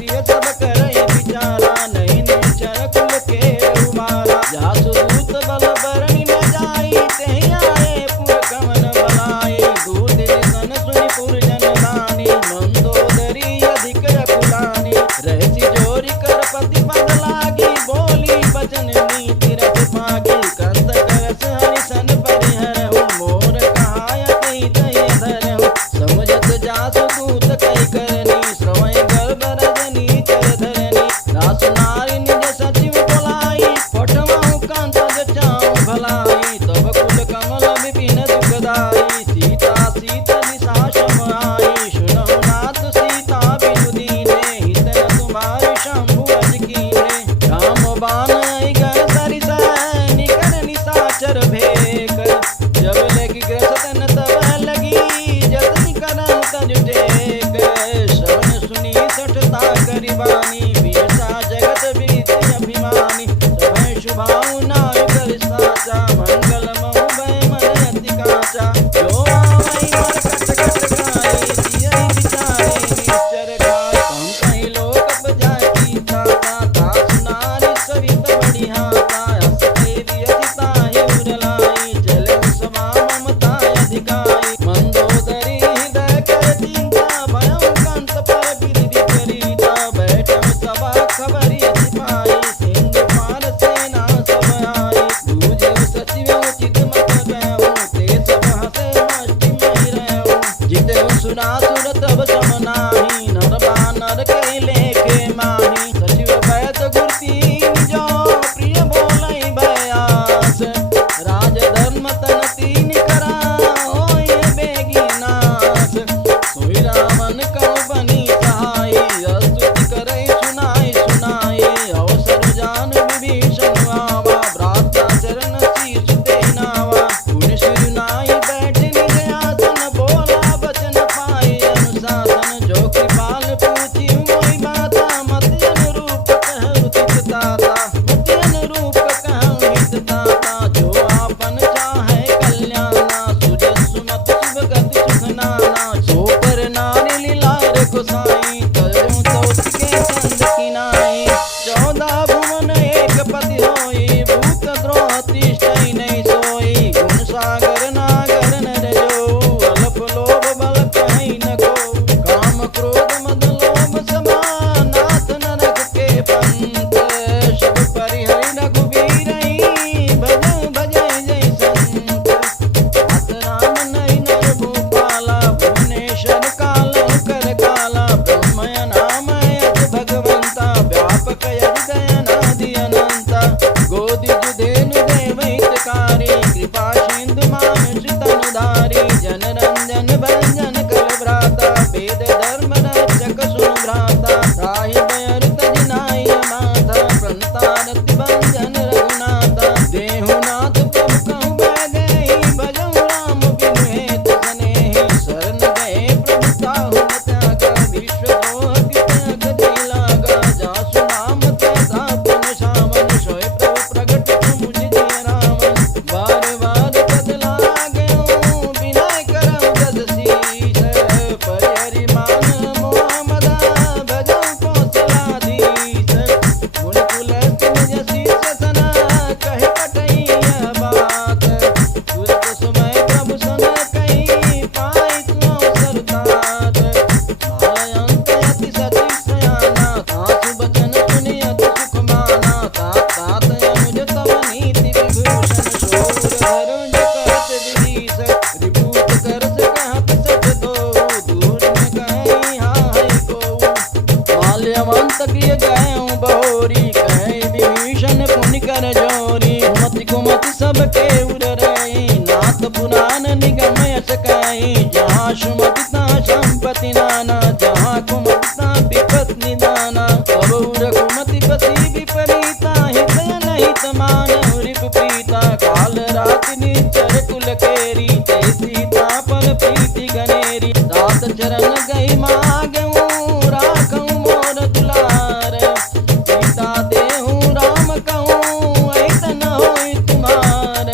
प्रिय सब करे विचारा, नहीं निश्चर कुल के उमारा। जासु दूत बल बरनी न जाई, तेहि आए पुर कमन बलाई। दूत सन सुनि पुर जन दानी, मंदोदरी अधिक रकुलानी। रहसी जोरी कर पति पद लागी, बोली बचन नीति रस पागी। कंत करस हरिसन परिहरहु, मोर कहाय कही तहि धरहु। समझत जासु दूत कहि करनी, श्रवण गर्भ रजनी चर धरनी। दासु नारी निज सचिव बोलाई, पठवाहु कांत जचाऊं भलाई। तब कुल कमल विपिन दुखदाई, सीता सीता निशा सम आई। सुनहु नाथ सीता बिनु दीने, हित न तुम्हारी शंभु अज कीने। राम बाण घर सरिस निकर निशाचर भेक, जब लगी ग्रसन तब लगी, जतनि करहु तज टेक। श्रवण सुनी सठता करिबानी, बीसा जगत बीत अभिमानी। तब शुभाऊ नाय कर साचा, मंगल महु भय मन अति काचा। जो आवै मन कट कट खाई, दियै विचारे निश्चर खाई। कहूँ कहीं लोक बजाय की ताता, तासु नारी सवित बढ़ियाता। हस देवी अतिता हे उरलाई, चले सभा ममता अधिकाई। मंदोदरी हृदय कर चिंता, भयउ कंत पर विधि विपरीता। बैठम सभा खबरि सिपाही, सिंधु पार सेना सब आई। दूजे सचिव चित मत रहु, ते सब हसे मष्टि महि रहु। जितेउ सुरासुर तब सम नाही, नर बानर के लेखे माही। सचिव बैत गुरती जो, प्रिय बोलै बयास। राज धर्म तन तीन करा, होय बेगी नास। सोई रावण कहु बनी सहाय, स्तुति करै सुनाई सुनाई। अवसर जान विभीषण आवा, भ्राता चरण शीर्ष ते नावा। पुनि सिर नाई बैठ निज आसन, बोला बचन पाए अनुशासन। जो कृपाल पूछी मोहि बाता, मति अनुरूप कहु तित ताता। मति अनुरूप कहु हित ताता, जो आपन चाहे कल्याणा। सुजसु मत शुभ गति सुख नाना, सो पर नारी लीलार गोसाई। तरु तोत के चंद किनाई, 14 भुवन एक पति होई। भूत द्रोह तिष्ठै नहीं सोई, गुण सागर नागर नर जो। अल्प लोभ बल कहीं न को, काम क्रोध मद लोभ समा। नाथ नरक के पंथ, सब परिहरि रघुबीरहि। भजऊ भजै जय संत, हाथ राम नहीं नर भूपाला। भुवनेश्वर कालहु कर काला, ब्रह्म अनामय अज भगवंता। व्यापक हृदय अनादि अनंता, गोदि जुधेनु देव हितकारी। कृपा सिंधु मानुष तनुधारी, जन रंजन भंजन कर भ्राता। वेद धर्म रक्षक सुन भ्राता, राहि भयरु तज नाई माता। प्रणतारति भंजन रघुनाथा, देहु नाथ प्रभु कहु बैदेहि। भजऊ राम बिनु हेत सनेहि, शरण गए प्रभु ताहु न त्यागा। विश्व द्रोह कृत जय लागा, जासु नाम तैसा पुन सावन। सोय प्रभु प्रगट मुझ जय रावण, बार बार पद लागेऊ। विनय करहु जस शीस, परिहरि मान मोह मदा। भजऊ कौशलाधीश, गुण कुलति निज शीस सना। कहि कटैया बात, तुरत समय प्रभु सन कही। पाई तु अवसर तात, मालयंत अति सती सयाना। तासु बचन सुनि अति सुख माना, तात तात अनुज तव नीति विभूषण। शूर धनुज कहत विभीषण, रिपुत करस कहत सठ दो। दूर न कहीं हाय को, माल्यवंत प्रिय गएऊ बहोरी। कहे विभीषण पुनि कर जोरी, कुमति कुमति सब के उर रही। नाथ पुराण निगम यश कही, जहाँ सुमति तहाँ संपत्ति नाना। जहाँ कुमति तहाँ विपत निदाना, अब रघुमति पति विपरीता। हृदय नहीं तमान रिप प्रीता, काल राति निचर कुल केरी। ते सीता पर प्रीति गनेरी, तात चरण गई मागऊ। राखऊ मोर दुलार, सीता देहु राम कहूँ। ऐसन होई तुम्हार,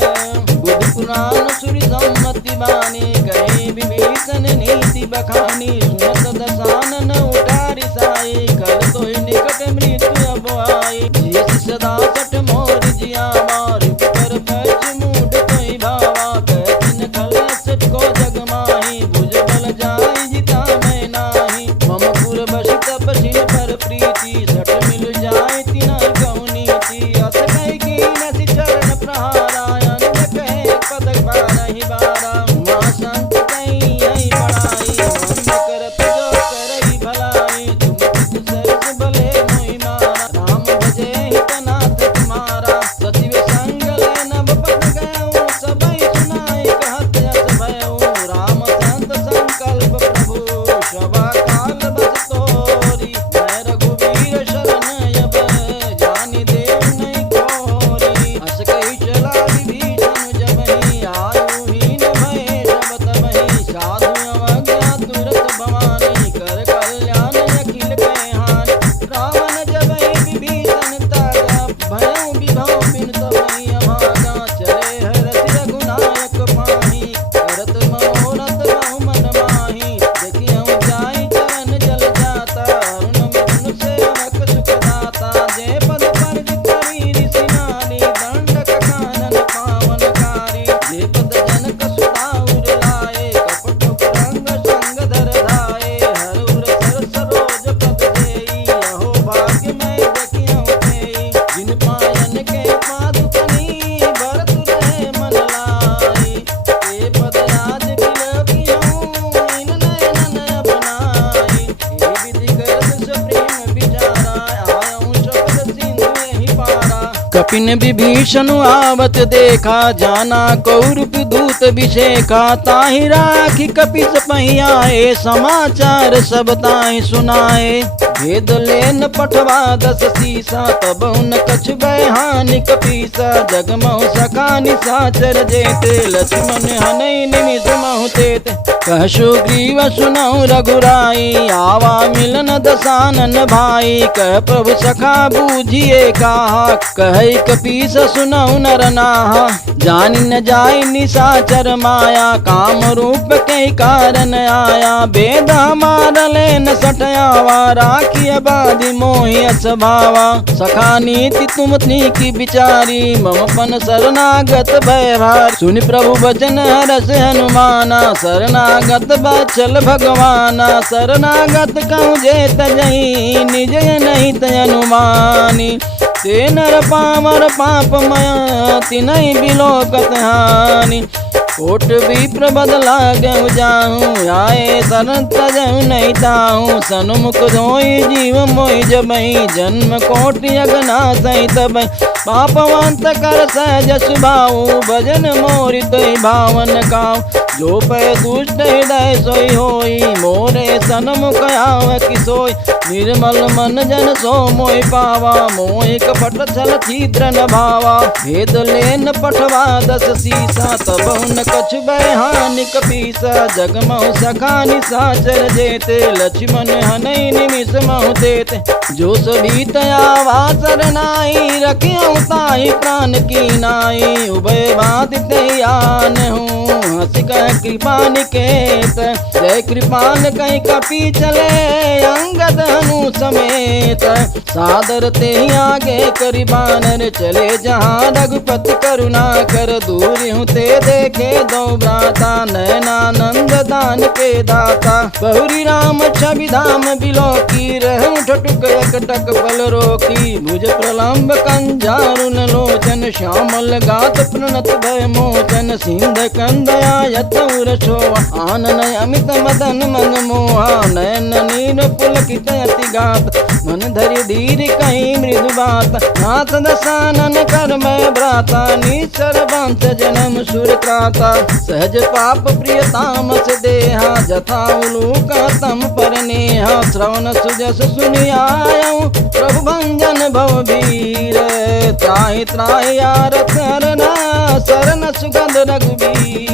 बुध पुराण सुरि सम्मति बानी। कही विभीषण नीति बखानी, सुनत दसानन उठारि साई। कर तो कपिन विभीषण आवत देखा, जाना कौरव दूत विषेखा। ताहि राखी कपिस पहियाए, समाचार सब ताहि सुनाए। भेद लेन पठवा 10 सीसा, तब उन कछ हानि कपीसा। जगमहु सखा निशाचर जेते, लक्ष्मण हनई निमिष महु तेत। कह सुग्रीव सुनहु रघुराई, आवा मिलन दसानन भाई। कह प्रभु सखा बूझिए काहा, कहई कपीस सुनहु नर नाहा। जान न जाय निशाचर माया, काम रूप के कारण आया। वेद हमार लेन सठयावा, राखिय बाधि मोहि असभावा। सखा नीति तुम की विचारी, मम पन शरणागत भयभार। सुनि प्रभु वचन हरष हनुमाना, शरणागत बचल भगवाना। शरणागत कहूँ जे तजहि, निज नहीं तय अनुमानी। ते नर पामर पापमय, तिनहि बिलोकत हानि। कोट विप्र बदला गहु जाहूँ, आए शरण तजहु नहीं ताहूँ। सन्मुख धोई जीव मोहि जबहि, जन्म कोटि अगना सहित बहि। पापवंत कर सहज सुभाऊ, भजन मोरि तोहि भावन काऊ। जो पै दुष्ट हृदय सोई होई, मोरे सन्मुख आव किसोई। निर्मल मन जन सो मोहि पावा, मोहि कपट छल छिद्र न भावा। भेद लेन पठवा 10 सीसा, तब उन कछ हानि कपीसा। जगमहु सखा निशाचर जेते, लक्ष्मण हनई निमिष महु तेते। जो सभी तयावा सरनाई, रखियौ ताहि प्राण की नाई। उभय बाधित आन हूँ, हंस कह कृपा निकेत। जय कृपान कहीं कपी चले, अंगद हनु समेत। सादर ते आगे करि बानर, चले जहाँ रघुपति करुणा कर। दूर हूँ ते देखे दो भ्राता, नयनानंद दान के दाता। बहुरी राम छवि धाम बिलोकी, रहूं ठटुक एकटक पल रोकी। भुज प्रलंब कंजारुन लोचन, श्यामल गात प्रणत भय मोचन। सिंध कंदया यतुर शोभा, आनन अमित मदन मन मोहा। नयन नीर पुलकित अति गात, मन धरि धीर कहीं मृदु बात। नाथ दसानन कर मैं भ्राता, निश्चर वंश जन्म सुर त्राता। सहज पाप प्रिय तामस देहा, जथा उलूका तम पर नेहा। श्रवण सुजस सुनि आयऊँ, प्रभु भंजन भव वीर। त्राहि त्राहि आरत हरना, शरण सुगंध रघुबीर।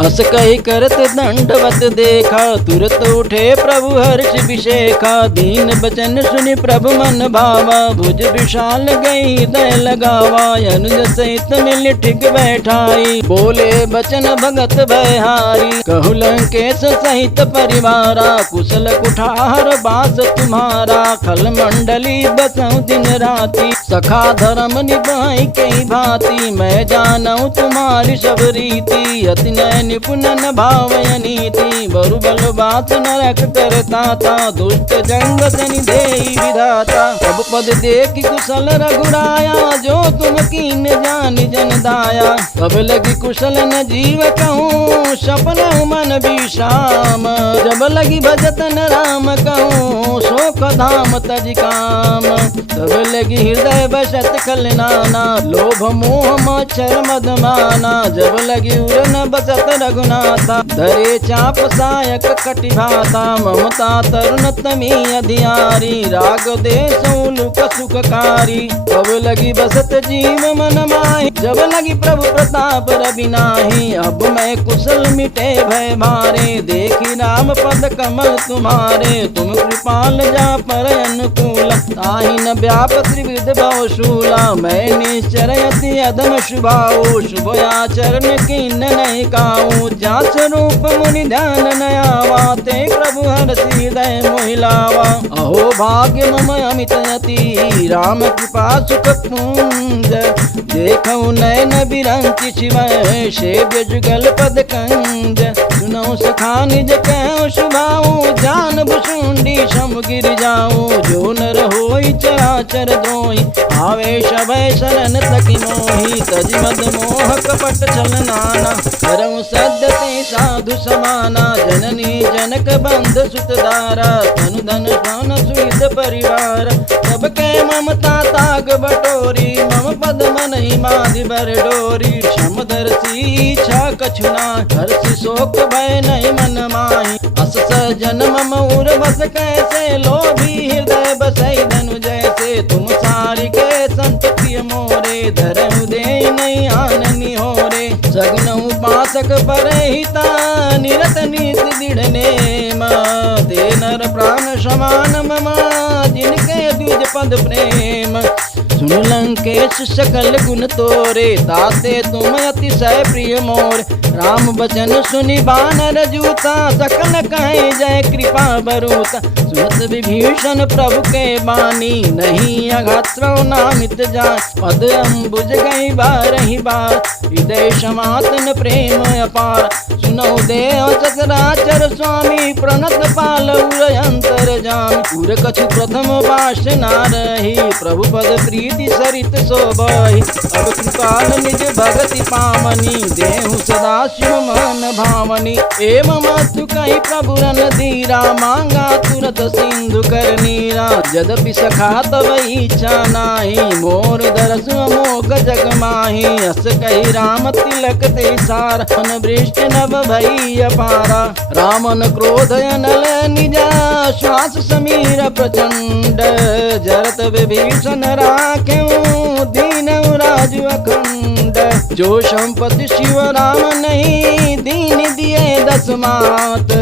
अस कही करत दंडवत देखा, तुरत उठे प्रभु हर्ष विशेखा। दीन बचन सुनि प्रभु मन भावा, भुज विशाल गई दय लगावा। अनुज सहित मिल ठिक बैठाई, बोले बचन भगत भयहारी। कहु लंकेश सहित परिवारा, कुशल कुठार बास तुम्हारा। खल मंडली बसऊं दिन राति, सखा धर्म निभाई कई भांति। मैं जानऊं तुम्हारी सब रीति, अति नय निपुण न भावय नीति। बरु बल बात नरक करता था, दुष्ट जंग सनि देई विधाता। सब पद देख कुशल रघुराया, जो तुम कीन जानि जन दाया। अब लगी कुशल न जीव कहूँ, सपन मन विश्राम। जब लगी भजतन राम कहूँ, शोक धाम तज काम। तब लगी हृदय बसत खल नाना, लोभ मोह मच्छर मद माना। जब लगी उरन बसत रघुनाथा, धरे चाप सायक कटि भाता। ममता तरुण तमी अधियारी, राग देसौ लुक सुखकारी। तब लगी बसत जीव मन माही, जब लगी प्रभु प्रताप रवि नाही। अब मैं कुशल मिटे भय भारे, देखी राम पद कमल तुम्हारे। तुम कृपाल जा पर अनुकूल, ताहि न व्याप त्रिविध भवशूला। मैं निश्चर अति अधम शुभाऊ, शुभ आचरण कीन नहीं काऊ। जास रूप मुनि ध्यान न आवा, ते प्रभु हरषि हृदय मोहिलावा। अहो भाग्य मम अमित अति, राम कृपा सुख पुंज। देखऊँ नयन बिरंचि शिव, सेव्य जुगल पद कंज। सुनऊँ सखा निज कहूँ शुभाऊ, जान भुषुंडी सम गिर जाऊँ। जो नर होई चराचर द्रोही, आवेश भय शरण तकी मोही। तज मद मोह कपट छल नाना, करऊँ सद्य ते साधु समाना। जननी जनक बंध सुत दारा, तनु धन प्राण सुहित परिवार। सबके ममता ताग बटोरी, मम पद मन ही माधि बर डोरी। क्षमदर्शी छ कछुना, हर्षि शोक भय नहीं मन माही। अस सजन मम उर बस कैसे, लोभी हृदय बसई धनु जैसे। तुम सारि के संत प्रिय मोरे, धरहु दे नहीं आननी हो रे। सगुन उपासक परहिता, निरत नीति दृढ़ नेम। ते नर प्राण समान मम, जिनके द्विज पद प्रेम। सुन लंकेश सकल गुण तोरे, ताते तुम अतिशय प्रिय मोर। राम बचन सुनि बानर जूता, सकल कहे जय कृपा बरूता। सुनत विभीषण प्रभु के बानी, नहीं अघात्र नामित जाय। पद अम्बुज गई बारहि बार, हृदय समातन प्रेम अपार। सुनौ देव चतराचर स्वामी, प्रणत पाल उर अंतर जामी। उर कछु प्रथम वासना रही, प्रभु पद प्रीति सरित शोभहि। अब कृपाल निज भगति पावनी, देहु सदा शिव मन भावनी। एवं अस्तु कहि प्रभु रन धीरा, मांगा तुरत सिंधु कर नीरा। यद्यपि सखा तब इच्छा नाही, मोर दरस अमोघ जग माही। अस कहि राम तिलक ते सार, मन वृष्टि नभ भई अपारा। रामन क्रोध अनल निजा, श्वास समीर प्रचंड। जरत विभीषण राखें, दीनउ राजु अखंड। जो संपत्ति शिव राम नहीं, दीन दिए दस मात।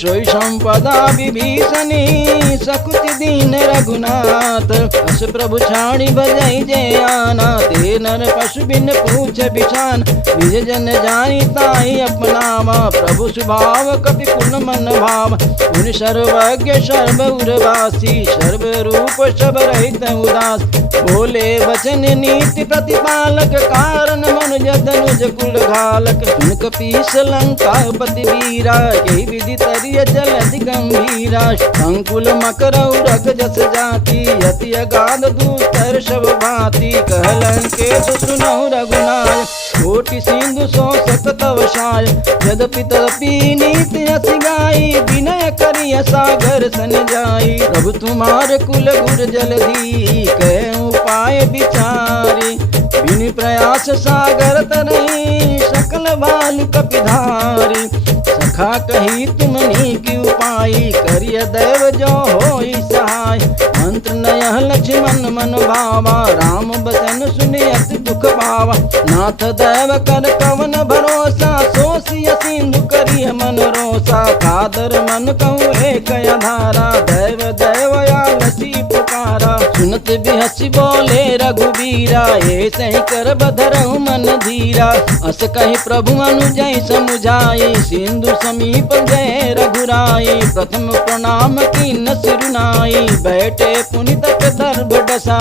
सोई संपदा विभीषणी, सकुच दीन रघुनाथ। अस प्रभु छाड़ी बजई जे आना, ते नर पशु बिन पूछ बिछान। निज जन जानी ताई अपनावा, प्रभु स्वभाव कपि पूर्ण मन भाव। उन सर्वज्ञ सर्व उर्वासी, सर्व रूप सब रहित उदास। बोले वचन नीति प्रतिपालक, कारण मनुज धनुज कुल घालक। सुन कपीस लंका पति वीरा, यही विधि तरिय जलधि गंभीरा। अंकुल मकरौ रग जस जाति, अति अगाध दूतर सब भांति। कह लंकेश सुनौ रघुनाय, कोटि सिंधु सो सत तव साय। यद्यपि तदपि नीति अति गाई, विनय करिय सागर सन जाई। प्रभु तुम्हारे कुल गुर जलधि, कह उपाय विचारी। बिन प्रयास सागर तरही, सकल बाल कपिधारी। सखा कही तुमनी की उपाय, करिय दैव जो होई सहाय। मंत्र नयह लक्ष्मण मन भावा, राम बचन सुनि अति दुख पावा। नाथ दैव कर कवन भरोसा, सोसिय सिंधु करिय मन रोसा। कादर मन कहूँ एक आधारा, दैव दैव आलसी पुकारा। सुनत बिहसी बोले रघुबीरा, ये सही कर बधरहु मन धीरा। अस कहि प्रभु अनुजय समुझाई, सिंधु समीप जय रघुराई। प्रथम प्रणाम कीन सिरुनाई, बैठे पुनित दर्भ डसा।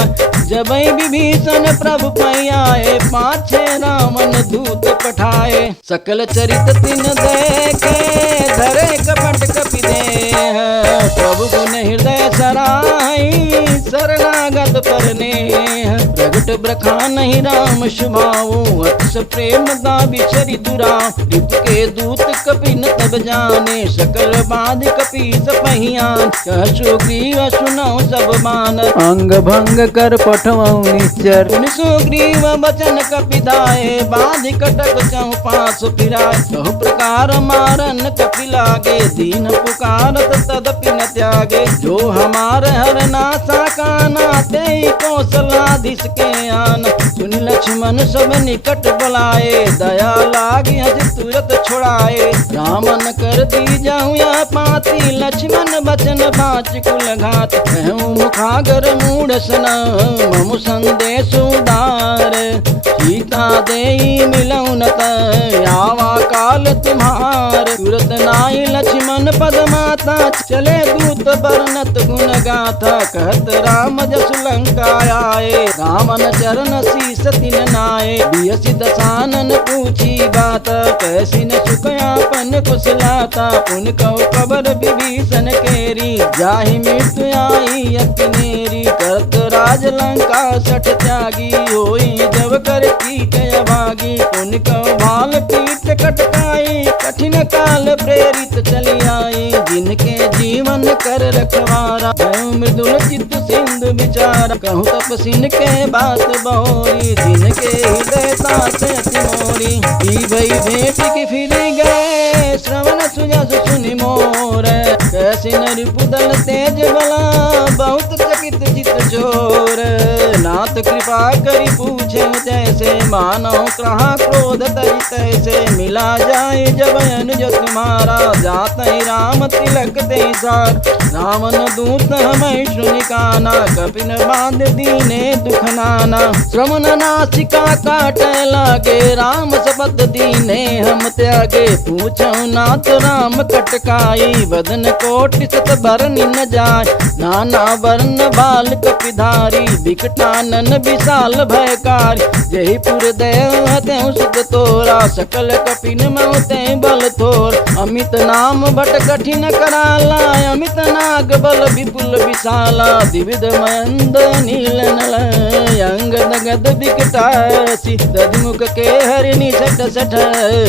जबै विभीषण प्रभु पै आए, पाछे रावण दूत पठाए। सकल चरित तिन देखे, धरे कपट कपि देह। प्रभु गुण हृदय सराई, शरणागत पर नेह। प्रगट ब्रखान ही राम शुभाऊ, अतिश प्रेम दाबि चरि दुराऊ। रिपु के दूत कपि न तब जाने, सकल बाध कपीस पहियान। कह सुग्रीव सुनौ सब बान, अंग भंग कर पठवऊ निश्चर। सुनि सुग्रीव बचन कपि दाए, बाध कटक चहु पास फिराए। कहु प्रकार मारन कपि लागे, दीन पुकारत तदपि न त्यागे। जो हमार हर नासा काना, तेई कौशलाधीश के आन। सुनि लक्ष्मण सब निकट बुलाए, दया लागी हज तुरत छुड़ाए। रामन कर दी जाऊँ या पाती, लक्ष्मण बचन बाच कुल घात। कहूँ मुखागर मूढ़ सन, ममु संदेश उदार। सीता देई मिलऊ न आवा काल तुम्हार। तुरत नाई लक्ष्मण पद माता, चले दूत बरनत गुण गाथा। कहत राम जसु लंका आए, रामन चरण शीस तिन नाए। बियसि दसानन पूछी बात, कैसी न सुखयापन कुशलाता। पुन कहु खबर विभीषण केरी, जाहि मृत्यु आई अति नेरी। करत राज लंका सठ त्यागी, होई जब कर कीट अभागी। पुन कहु भाल पीठ कटकाई, कठिन काल प्रेरित चली आई, जिनके जीवन कर रखवारा। मैं मृदुल चित्त सिंधु विचार, कहूँ तपसिन के बात बहोरी, जिनके हृदय तास अति मोरी। ई भई भेंट की फिर गए, श्रवण सुजस सुनि मोर। कैसे नरिपुदल तेज बला, बहुत चकित चित चोर। नाथ कृपा करी पूछे जैसे, मानो कहा क्रोध तई तैसे। मिला जाए जब अनुज तुम्हारा, जात ही राम तिलक ते सार। रावण दूत हमें सुनि काना, कपिन बांध दीने दुख नाना। श्रवण नासिका काट लागे, राम शपथ दीने हम त्यागे। पूछो नाथ राम कटकाई, बदन कोटि सत भरनि न जाय। नाना वर्ण बाल कपिधारी, विकटानन विशाल भयकारी। जही पुर देव हतें सुत तोरा, सकल कपिन मौते बल थोर। अमित नाम भट कठिन कराला, अमित नाग बल विपुल विशाला। दिविध मयंद नील नल, अंग नगद विकटासी। दधिमुख के हरिणि सठ सठ,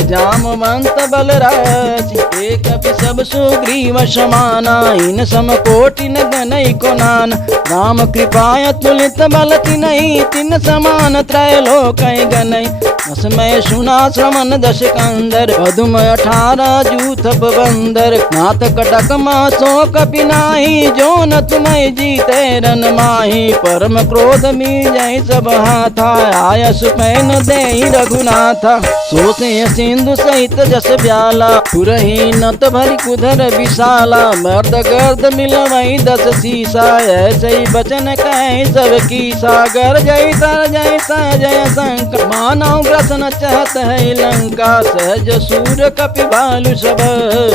जामवंत बल राशि। एक कपि सब सुग्रीव समाना, इन सम कोटि न गनई को नान। राम कृपाय तुलित बल तिनहि, तिन समान त्रैलोक गनई। असमय सुना श्रवण दश कंदर, पदुम 18 जूथप बंदर। नाथ कटक मासो कपि नाही, जो न तुम्हें जीते रन माही। परम क्रोध मी जय सब हाथा, आय सुपैन देहि रघुनाथा। सोसे सिंधु सहित जस ब्याला, पुरही नत भरी कुधर विशाला। मर्द गर्द मिलवई 10 सीसा, ऐसे ही बचन कह सब की। सागर जय तर जय जय शंकर, मानव ग्रसन चाहत है लंका। सहज सूर कपि भालु सब,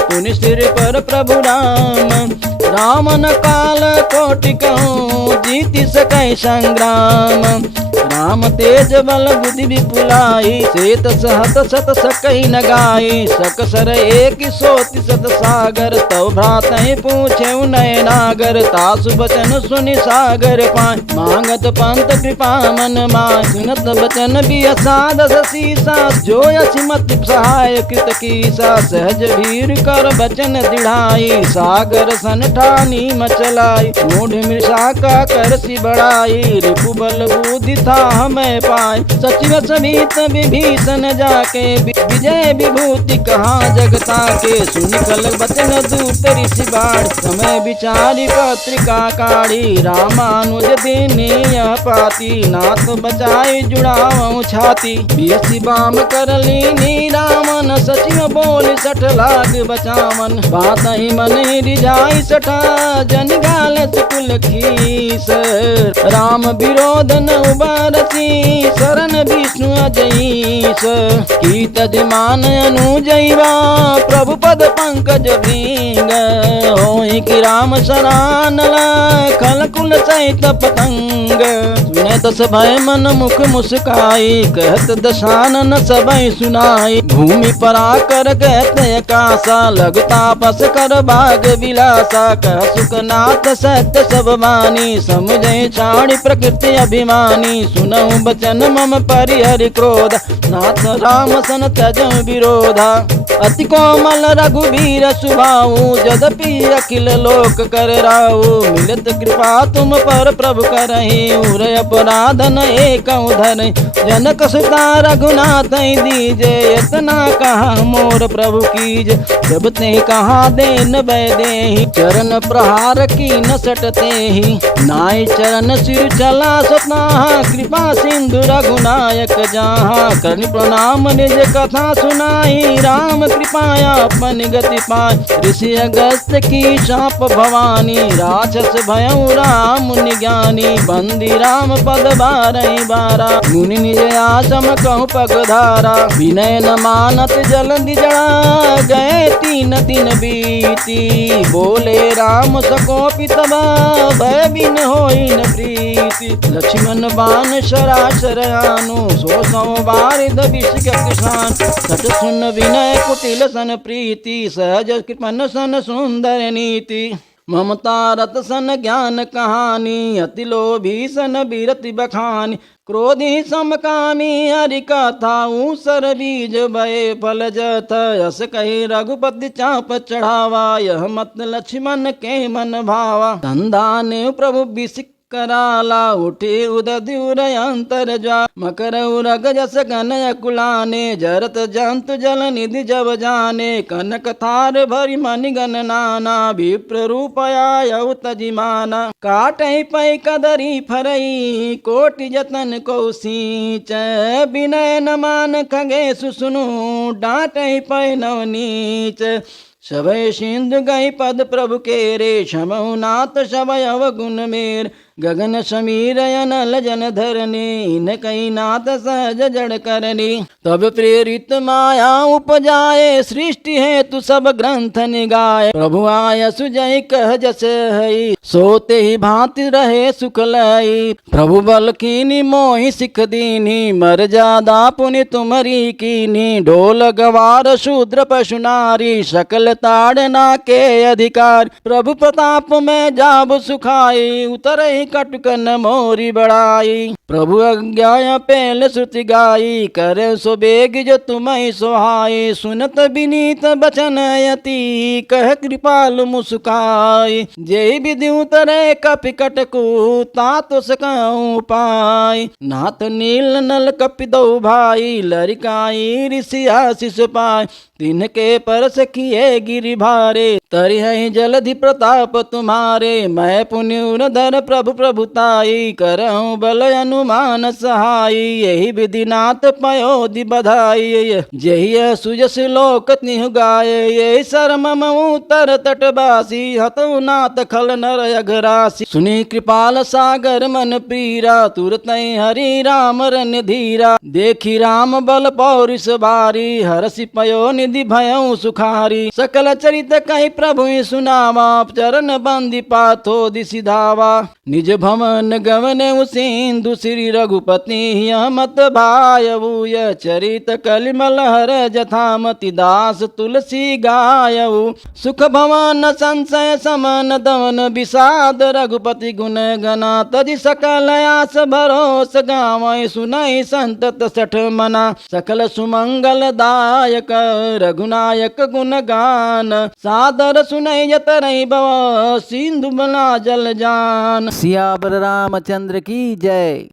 पुनि सिर पर प्रभु राम। रामन काल कोटि कहूँ, जीति सकै संग्राम। राम तेज बल बुद्धि विपुलाई, सेत सहत सत सकई न गाई। सकसर एक सोति सत सागर, तव भ्रातहि पूछे नय नागर। तासु बचन सुनि सागर पाय, मांगत पंत कृपा मन माय। सुनत बचन बियसा 10 सीसा, जो असिमत सहाय कृत कीसा। सहज भीर कर बचन दिढ़ाई, सागर सन ठानी मचलाई। मूढ़ मृषा का कर सी बढ़ाई, रिपु बल बुद्धि था हमें पाए। सचिव समीत विभीषण जाके, विजय विभूति कहाँ जगता के। सुनि कल बचन दूत ऋषि बाढ़, समय विचारी पत्रिका काढ़ी। रामानुज दीनी यह पाती, नाथ बचाई जुड़ाऊं छाती। बीसी बाम कर लीनी रामन, सचिव बोल 60 लाग बचावन। बात ही मन ही रिझाई 60, जन गाल कुल खीस। राम विरोध न उबारसी, शरण विष्णु अजईस। की तजमान अनुजैवा, प्रभु पद पंकज भृंग। होई कि राम शरानला, खल कुल सहित पतंग। सुने तस भय मन मुख मुस्काई, कहत दशानन सबई सुनाई। भूमि परा कर कहते कासा, लगता पस कर भाग विलासा। कह सुखनाथ सत्य सब वाणी, समुझे छाड़ी प्रकृति अभिमानी। सुनऊ बचन मम परिहरि क्रोध, नाथ राम सन त्यजं विरोधा। अति कोमल रघुवीर सुभाऊ, यद्यपि अखिल लोक कर राऊ। मिलत कृपा तुम पर प्रभु करहि, उर अपराध न एकौ धरहि। जनक सुता रघुनाथ दीजे, इतना कहा मोर प्रभु कीज। जब ते कहा देन वै देहि, चरण प्रहार की न सटते ही। नाय चरण सिर चला सतनाहा, कृपा सिंधु रघुनायक जहाँ। करनि प्रणाम निज कथा सुनाई, राम कृपाया अपन गति पाय। ऋषि अगस्त की शाप भवानी, राक्षस भयउ राम मुनि ज्ञानी। बंदी राम पद 12 बारा, मुनि निज आश्रम कहु पगधारा। विनय न मानत जल्दी जड़ा, गए 3 दिन बीती। बोले राम सकोपि तबा, भय बिन होई न प्रीति। लक्ष्मण बाण सरासर आनु, 100 बारिद विष किसान। सठ सुन विनय कुटिल सन प्रीति, सहज कृपन सन सुंदर नीति। ममता रत सन ज्ञान कहानी, अति लोभी सन बिरति बखानी। क्रोधी समकामी हरि कथा, ऊसर बीज भय फल जथ। यस कही रघुपति चाप चढ़ावा, यह मत लक्ष्मण के मन भावा। संधान प्रभु बिसिक कराला, उठे उदधि अंतर जा। मकर उरग जस गन अकुलाने, जरत जंतु जल निधि जब जाने। कनक थार भरी मणि गण नाना, विप्र रूपया तजिमाना। काटई पै कदरी फरई, कोटि जतन को सींच। विनय न मान खगेशु सुनु, डांटई पै नवनीच। सभय सिंधु गई पद प्रभु केरे, क्षमहु नाथ सभय अवगुण मेर। गगन समीर अनल जन धरनी, इन कई नाथ सहज जड़ करनी। तब प्रेरित माया उपजाए, सृष्टि हेतु सब ग्रंथ निगाए। प्रभु आय सुजय कह जस हई, सोते ही भांति रहे सुख लई। प्रभु बल कीनी मोहि सिख दीनी, मर्यादा पुनि तुमरी कीनी। ढोल गवार शूद्र पशु नारी, सकल ताड़ना के अधिकार। प्रभु प्रताप में जाब सुखाई, उतरहि कटुकन मोरी बड़ाई। प्रभु अज्ञा पेल श्रुति गाई, करे सो बेग जो तुम्हें सुहाई। सुनत विनीत बचन यति, कह कृपाल मुस्काई। जय विधि उतरे कपि कटकु, तात सकऊं पाई। नाथ नील नल कपि दो भाई, लरिकाई ऋषि आशीष पाय। तिनके परस किए गिरि भारे, तरिहहि जलधि प्रताप तुम्हारे। मैं पुण्य उरधर प्रभु प्रभुताई, करहूँ बल अनुमान सहाई। यही विधि नाथ पयोधि बधाई, जही सुजस लोक तिहु गाय। यही शर्म उत्तर तटवासी, हतु नाथ खल नर अघरासी। सुनी कृपाल सागर मन पीरा, तुरत हरि राम रन धीरा। देखी राम बल पौरिस भारी, हरसि पयो निधि भयउ सुखारी। सकल चरित कहि प्रभु सुनावा, चरण बंदी पाथो दिसि धावा। निज भवन गवन सिंधु, श्री रघुपति मत भायऊ। यह चरित कलिमल हर जथामति, दास तुलसी गायऊ। सुख भवन संशय समन दमन, विषाद रघुपति गुण गना। तजि सकल आस भरोस गावै, सुनई संतत सठ मना। सकल सुमंगल दायक रघुनायक गुण गान, सादर सुनई जतरई बव सिंधु बना जल जान। सियावर रामचंद्र की जय।